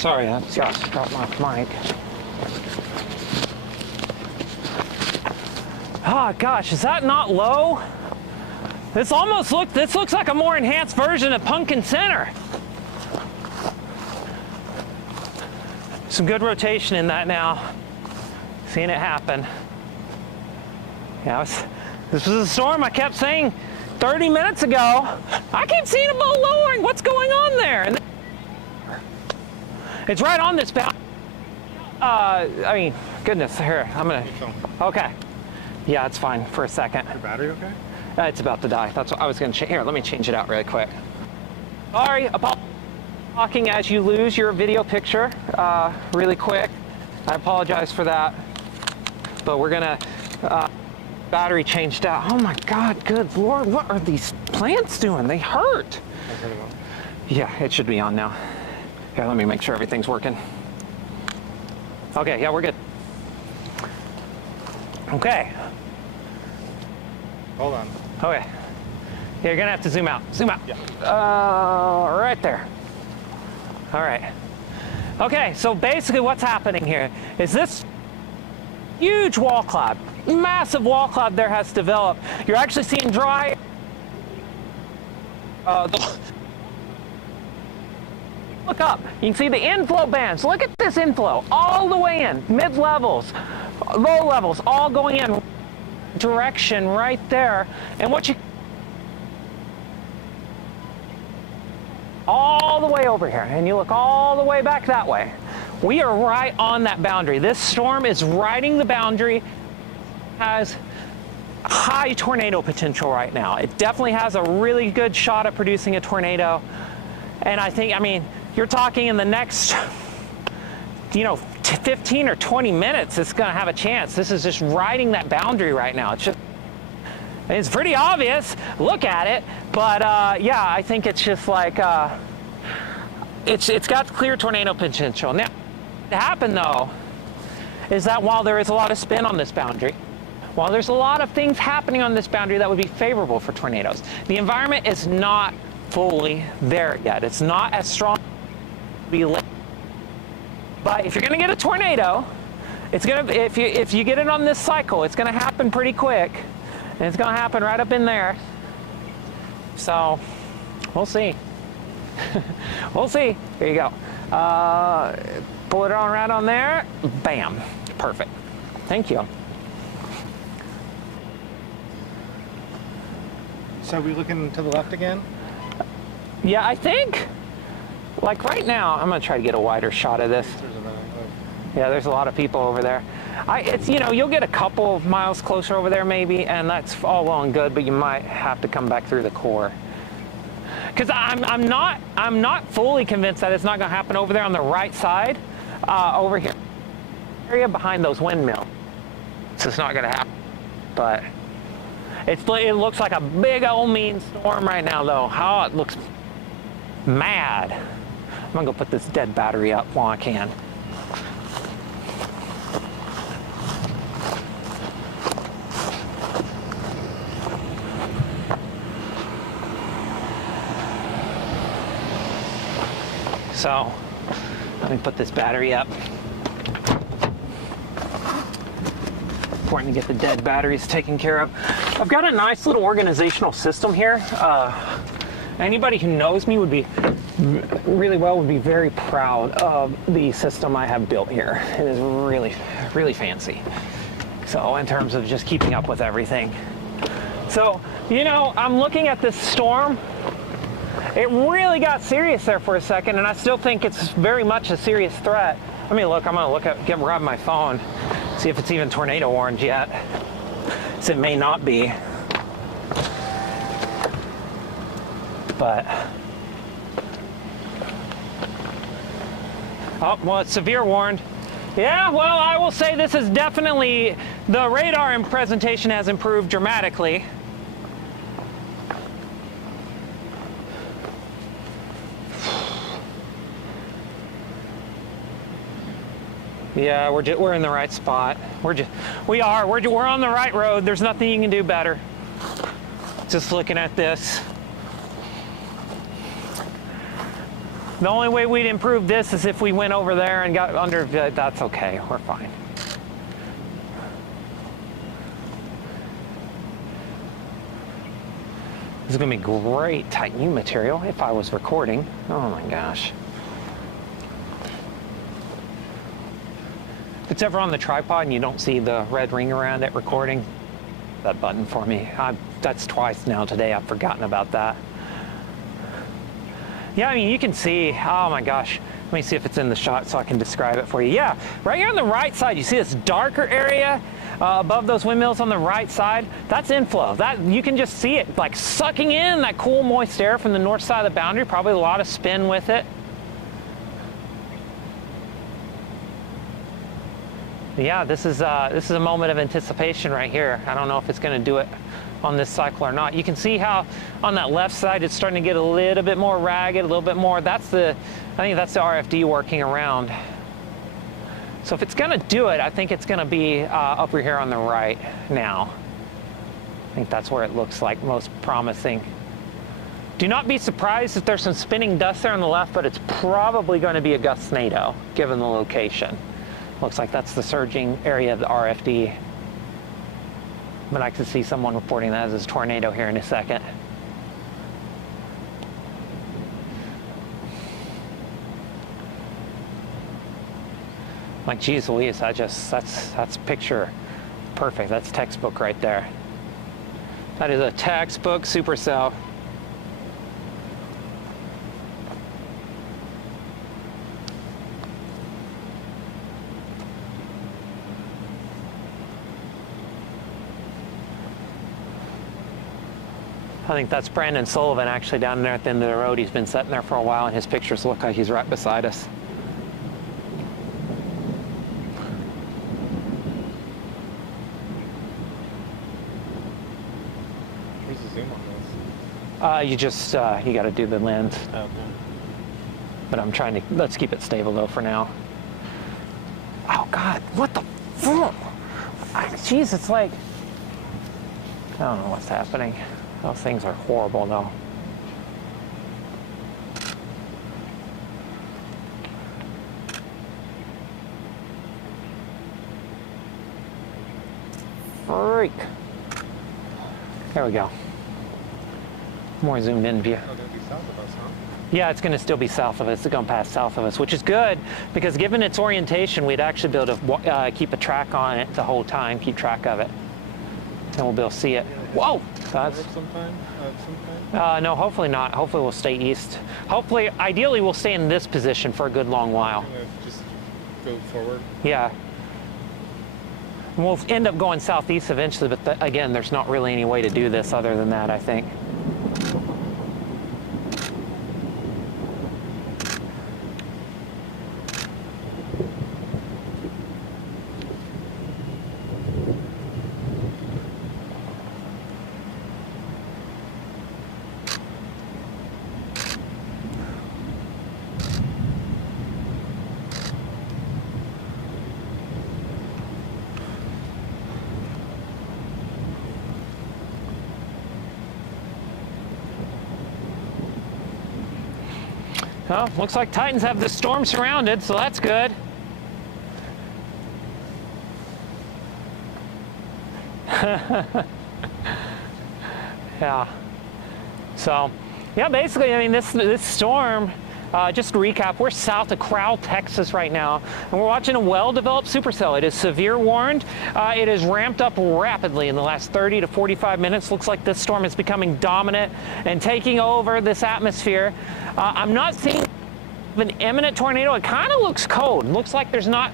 Sorry, I just got my mic. Oh gosh, is that not low? This looks like a more enhanced version of Pumpkin Center. Some good rotation in that now. Seeing it happen. Yeah, this was a storm I kept saying 30 minutes ago. I keep seeing a boat lowering. What's going on there? And it's right on this boundary. I mean, goodness, here, I'm gonna, okay. Yeah, it's fine for a second. Your battery okay? It's about to die. That's what I was gonna change. Here, let me change it out really quick. Sorry, talking as you lose your video picture really quick. I apologize for that. But we're gonna, battery changed out. Oh my God, good Lord, what are these plants doing? They hurt. Yeah, it should be on now. Here, let me make sure everything's working. Okay, yeah, we're good. Okay. Hold on. Okay. Yeah, you're gonna have to zoom out. Zoom out. Yeah. Right there. All right. Okay, so basically what's happening here is this huge wall cloud, massive wall cloud there has developed. You're actually seeing dry. Look up, you can see the inflow bands. Look at this inflow, all the way in, mid-levels, low levels, all going in direction right there. And what you, all the way over here, and you look all the way back that way. We are right on that boundary. This storm is riding the boundary, has high tornado potential right now. It definitely has a really good shot at producing a tornado. And I think, I mean, you're talking in the next, 15 or 20 minutes, it's gonna have a chance. This is just riding that boundary right now. It's pretty obvious, look at it, but yeah, I think it's just like, it's got clear tornado potential. Now, what happened though, is that while there is a lot of spin on this boundary, while there's a lot of things happening on this boundary that would be favorable for tornadoes, the environment is not fully there yet. It's not as strong as be lit. But if you're gonna get a tornado, it's gonna, if you get it on this cycle, it's gonna happen pretty quick, and it's gonna happen right up in there. So we'll see. We'll see. Here you go. Pull it on right on there. Bam. Perfect. Thank you. So are we looking to the left again? Yeah, I think, like right now, I'm gonna try to get a wider shot of this. Yeah, there's a lot of people over there. It's, you know, you'll get a couple of miles closer over there maybe, and that's all well and good, but you might have to come back through the core. Because I'm not fully convinced that it's not going to happen over there on the right side, over here, area behind those windmills. So it's not going to happen. But it looks like a big old mean storm right now, though. How it looks mad. I'm gonna go put this dead battery up while I can. So let me put this battery up. Important to get the dead batteries taken care of. I've got a nice little organizational system here. Anybody who knows me would be really very proud of the system I have built here. It is really, really fancy. So in terms of just keeping up with everything. So, you know, I'm looking at this storm. It really got serious there for a second, and I still think it's very much a serious threat. Let me look. I'm gonna grab my phone, see if it's even tornado warned yet. So it may not be. But oh, well, it's severe warned. Yeah, well, I will say this is definitely, the radar in presentation has improved dramatically. Yeah, we're in the right spot. We're on the right road. There's nothing you can do better. Just looking at this. The only way we'd improve this is if we went over there and got under. That's okay. We're fine. This is going to be great tight new material if I was recording. Oh my gosh. If it's ever on the tripod and you don't see the red ring around it recording, that button for me. That's twice now today. I've forgotten about that. Yeah, I mean, you can see, oh my gosh. Let me see if it's in the shot so I can describe it for you. Yeah, right here on the right side, you see this darker area above those windmills on the right side? That's inflow. That you can just see it like sucking in that cool, moist air from the north side of the boundary. Probably a lot of spin with it. Yeah, this is a moment of anticipation right here. I don't know if it's going to do it on this cycle or not. You can see how on that left side it's starting to get a little bit more ragged, a little bit more. I think that's the RFD working around. So if it's going to do it, I think it's going to be over here on the right now. I think that's where it looks like most promising. Do not be surprised if there's some spinning dust there on the left, but it's probably going to be a gustnado given the location. Looks like that's the surging area of the RFD. But I can see someone reporting that as a tornado here in a second. Like, geez Louise, that's picture perfect. That's textbook right there. That is a textbook supercell. I think that's Brandon Sullivan actually down there at the end of the road. He's been sitting there for a while and his pictures look like he's right beside us. Where's the zoom on this? You got to do the lens. Okay. But I'm trying to, let's keep it stable though for now. Oh God, what the fuck? Jeez, it's like, I don't know what's happening. Those things are horrible though. Freak. There we go. More zoomed in view. Oh, they'll be south of us, huh? Yeah, it's going to still be south of us. It's going to pass south of us, which is good because given its orientation, we'd actually be able to keep a track on it the whole time, keep track of it. And we'll be able to see it. Whoa! That's, no, hopefully not. Hopefully we'll stay east. Hopefully, ideally, we'll stay in this position for a good long while. Just go forward. Yeah. And we'll end up going southeast eventually, but again, there's not really any way to do this other than that, I think. Well, looks like Titans have the storm surrounded, so that's good. Yeah. So, yeah, basically, I mean, this storm, just to recap, we're south of Crowell, Texas right now, and we're watching a well-developed supercell. It is severe warned. It has ramped up rapidly in the last 30 to 45 minutes. Looks like this storm is becoming dominant and taking over this atmosphere. I'm not seeing an imminent tornado. It kind of looks cold. It looks like there's not,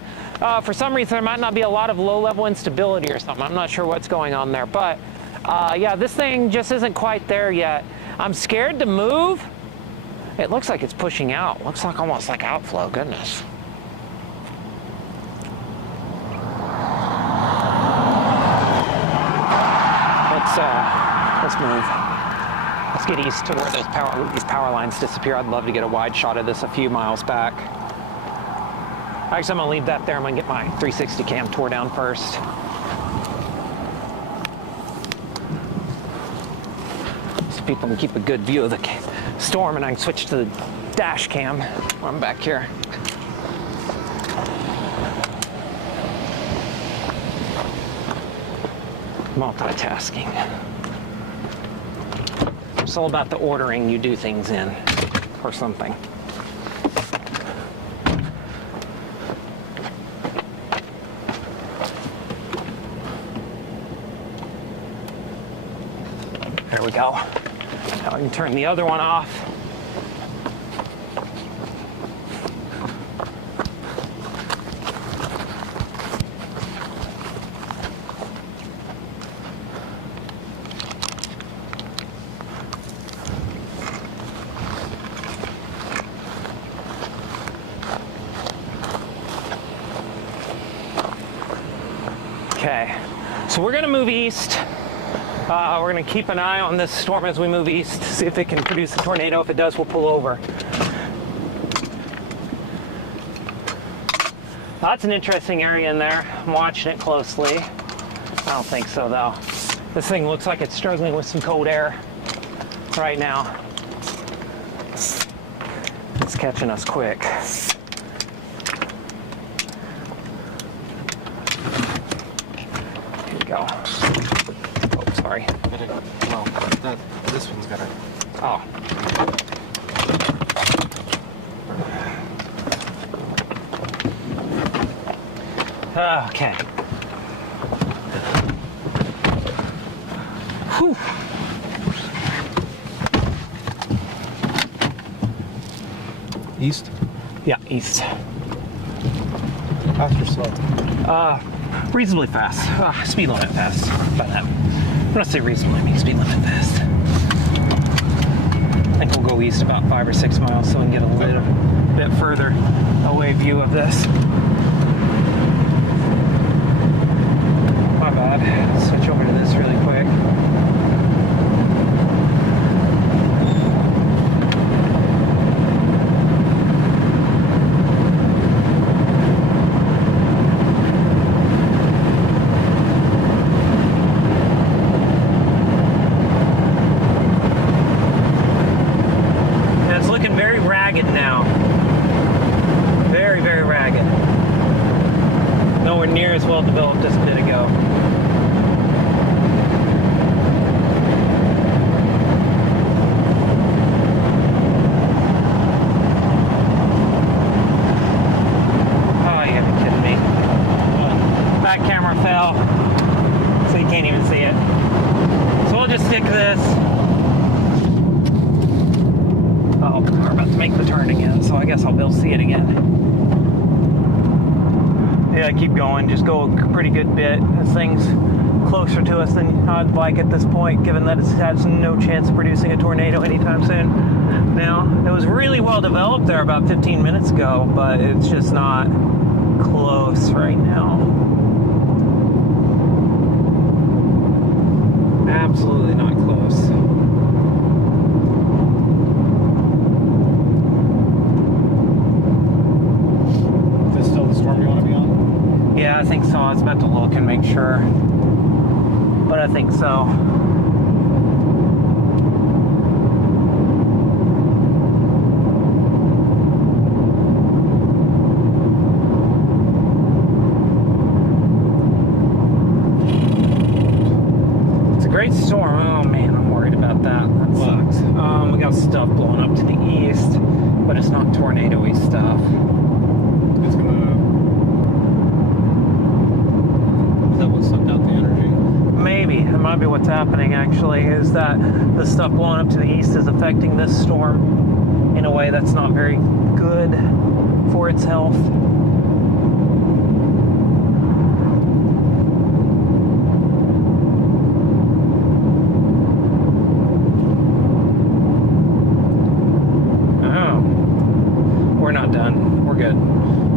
for some reason, there might not be a lot of low-level instability or something. I'm not sure what's going on there, but yeah, this thing just isn't quite there yet. I'm scared to move. It looks like it's pushing out. Looks like almost like outflow. Goodness. Let's move. Let's get east to where these power lines disappear. I'd love to get a wide shot of this a few miles back. Actually, I'm gonna leave that there. I'm gonna get my 360 cam tore down first. So people can keep a good view of the storm, and I can switch to the dash cam when I'm back here. Multitasking. It's all about the ordering you do things in, or something. There we go. Now I can turn the other one off. Okay, so we're gonna move east. We're gonna keep an eye on this storm as we move east, see if it can produce a tornado. If it does, we'll pull over. That's an interesting area in there. I'm watching it closely. I don't think so, though. This thing looks like it's struggling with some cold air right now. It's catching us quick. Here we go. Oh, sorry. Well, this one's got a... Oh. Okay. Whew. East? Yeah, east. Fast or slow? Reasonably fast. Speed limit fast. By that. When I say reasonably, I mean speed limit fast. I think we'll go east about 5 or 6 miles so we can get a little bit further away view of this. My bad. Let's switch over to this really quick. Very ragged now. Very, very ragged. Nowhere near as well developed as a bit ago. Oh, you gotta be kidding me. Back camera fell, so you can't even see it. So we'll just stick this. Oh, we're about to make the turn again, so I guess I'll be able to see it again. Yeah, keep going. Just go a pretty good bit. This thing's closer to us than I'd like at this point, given that it has no chance of producing a tornado anytime soon. Now, it was really well developed there about 15 minutes ago, but it's just not close right now. Absolutely not close. Is this still the storm you want to be on? Yeah, I think so. I was about to look and make sure. But I think so. It's a great storm. Oh man, I'm worried about that. That sucks. We got stuff blowing up to the east, but it's not tornado-y stuff. It's gonna. Is that what sucked out the energy? Maybe. It might be what's happening, actually, is that the stuff blowing up to the east is affecting this storm in a way that's not very good for its health. Oh. We're not done. We're good.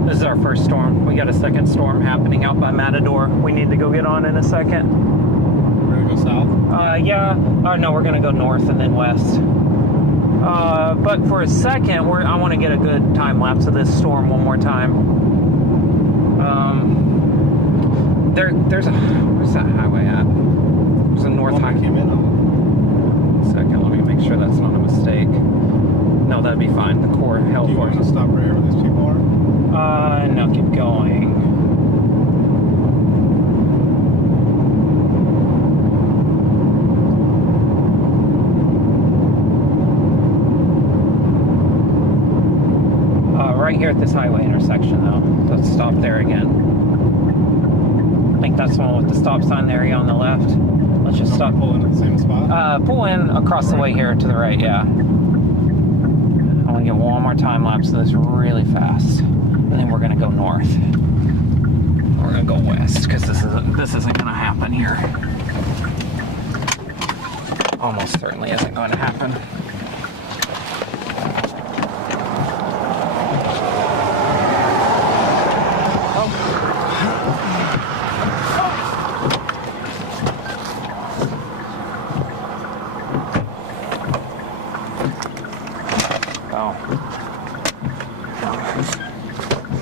This is our first storm. We got a second storm happening out by Matador. We need to go get on in a second. We're gonna go south. Yeah. No, we're gonna go north and then west. But for a second, I want to get a good time lapse of this storm one more time. Where's that highway at? There's a north highway. Came in on. Second, let me make sure that's not a mistake. No, that'd be fine. The core held Do you for want to stop right where these people are? No, keep going. Right here at this highway intersection, though. Let's stop there again. I think that's the one with the stop sign there on the left. Let's just stop. Pull in at the same spot? Pull in across the way here to the right, yeah. I want to get one more time lapse of this really fast. And then we're going to go north. We're going to go west, because this isn't going to happen here. Almost certainly isn't going to happen.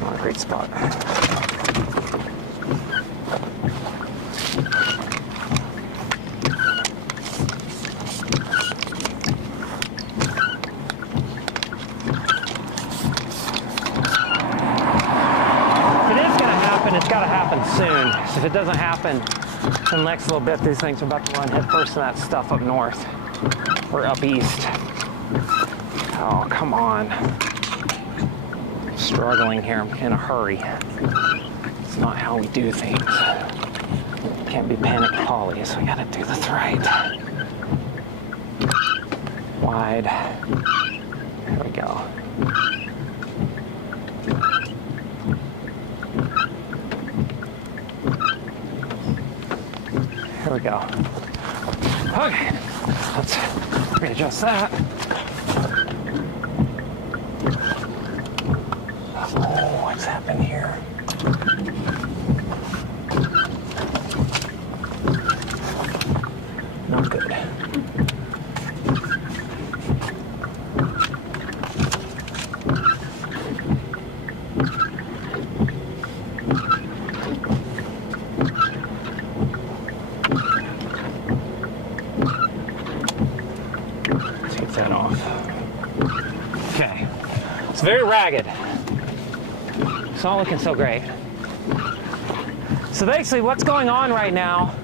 Not a great spot. It's got to happen soon. If it doesn't happen in the next little bit, these things are about to run head first in that stuff up north or up east. Oh, come on. I'm struggling here. I'm in a hurry. It's not how we do things. Can't be panic Holly, so we got to do this right. Wide. There we go. Here we go. Okay, let's readjust that. Oh, what's happened here? Not good. That off. Okay, it's very ragged. It's not looking so great. So basically what's going on right now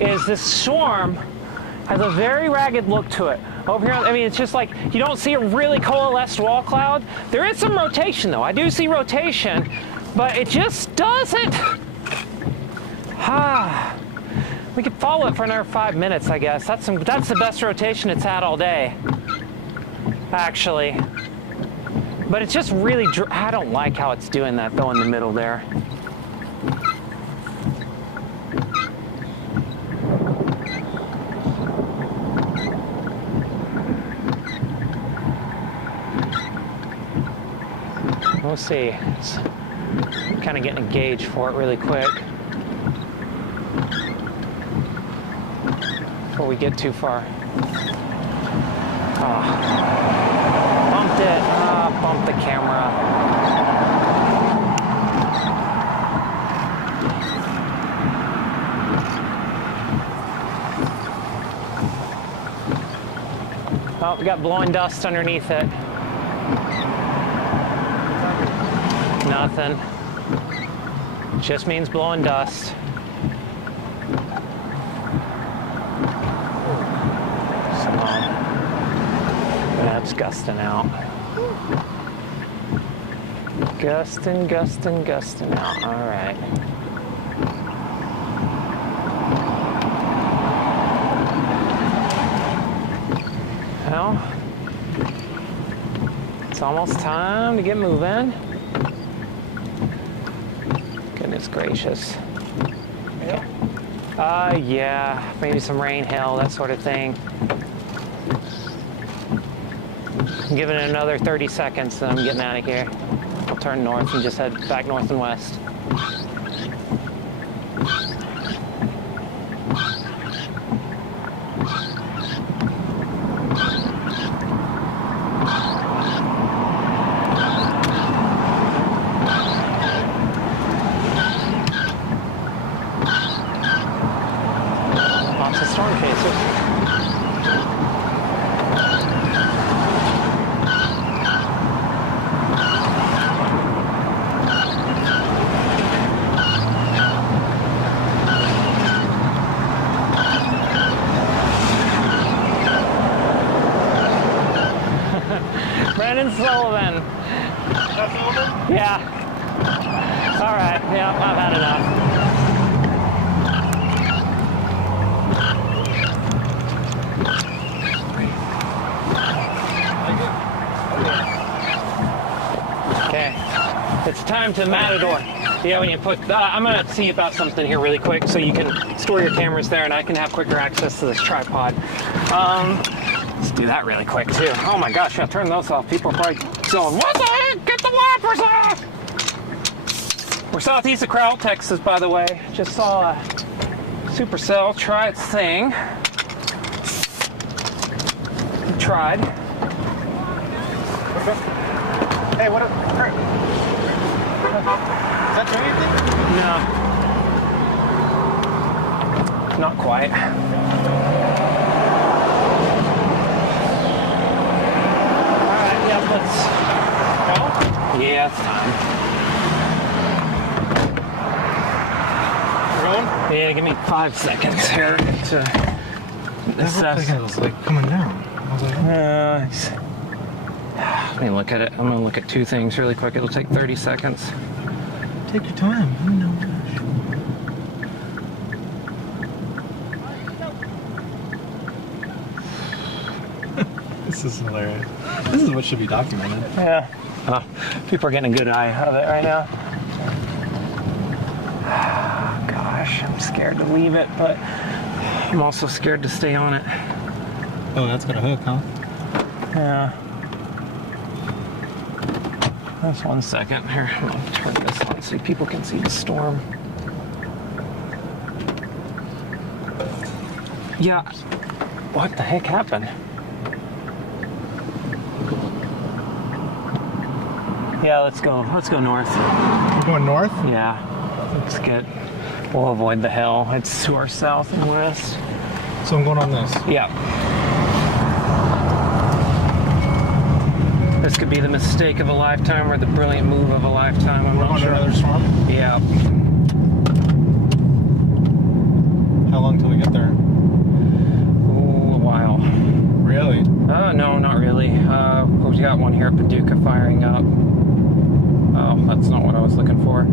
is this storm has a very ragged look to it. Over here, I mean, it's just like you don't see a really coalesced wall cloud. There is some rotation though. I do see rotation, but it just doesn't. We could follow it for another 5 minutes, I guess. That's the best rotation it's had all day, actually. But it's just really, I don't like how it's doing that though in the middle there. We'll see. It's kind of getting a gauge for it really quick before we get too far. Oh. Bumped it. Bumped the camera. Oh, we got blowing dust underneath it. Nothing. Just means blowing dust. So, that's gusting out. Gusting, gusting, gusting out. All right. Well, it's almost time to get moving. Goodness gracious. Yeah, maybe some rain, hail, that sort of thing. I'm giving it another 30 seconds, then I'm getting out of here. I'll turn north and just head back north and west. Lots of storm chasers. Brandon Sullivan. Yeah. All right. Yeah, I've had enough. Okay. It's time to Matador. Yeah, when you put, I'm gonna see about something here really quick so you can store your cameras there and I can have quicker access to this tripod. Let's do that really quick too. Oh my gosh, yeah, turn those off. People are probably going, what the heck? Get the wipers off! We're southeast of Crowell, Texas, by the way. Just saw a supercell try its thing. It tried. Hey, what? Does that do anything? No. Not quite. Alright, yeah, let's go. Yeah, it's time. We're going? Yeah, give me 5 seconds here to assess. It was like coming down. I was like, Let me look at it. I'm gonna look at two things really quick. It'll take 30 seconds. take your time. You know. This is hilarious. This is what should be documented. Yeah. People are getting a good eye out of it right now. Gosh, I'm scared to leave it, but I'm also scared to stay on it. Oh, that's got a hook, huh? Yeah. Just 1 second. Here, I'm gonna turn this on so people can see the storm. Yeah. What the heck happened? Yeah, let's go. Let's go north. We're going north? Yeah. Let's get. We'll avoid the hill. It's to our south and west. So I'm going on this. Yeah. This could be the mistake of a lifetime or the brilliant move of a lifetime. I'm not sure. Another storm? Yeah. How long till we get there? Ooh, a while. Really? No, not really. We got one here at Paducah firing up. Oh, that's not what I was looking for.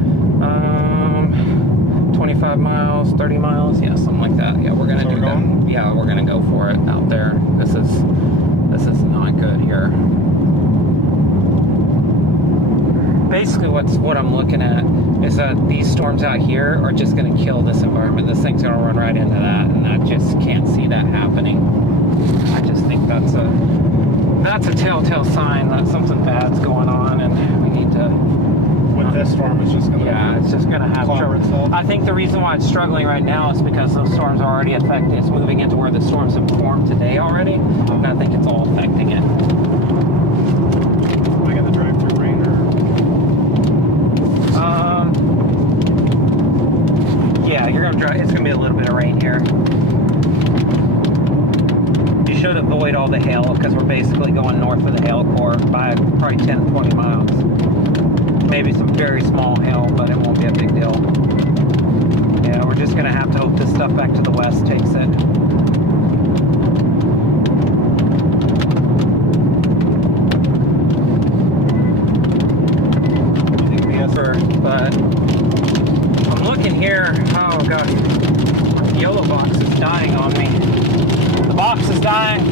25 miles, 30 miles, yeah, something like that. Yeah, we're gonna do that. Yeah, we're gonna go for it out there. This is not good here. Basically, what I'm looking at is that these storms out here are just gonna kill this environment. This thing's gonna run right into that, and I just can't see that happening. I just think that's a telltale sign that something bad's going on, and we need to this storm is just going to... Yeah, it's just going to have clobber trouble. itself. I think the reason why it's struggling right now is because those storms are already affecting. It's moving into where the storms have formed today already, and I think it's all affecting it. Am I going to drive through rain or... Yeah, you're gonna drive. It's gonna be a little bit of rain here. You should avoid all the hail because we're basically going north of the hail core by probably 10, 20 miles. Maybe some very small hail, but it won't be a big deal. Yeah, we're just gonna have to hope this stuff back to the west takes it. But I'm looking here. Oh god, the yellow box is dying on me. The box is dying.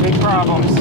Big problems.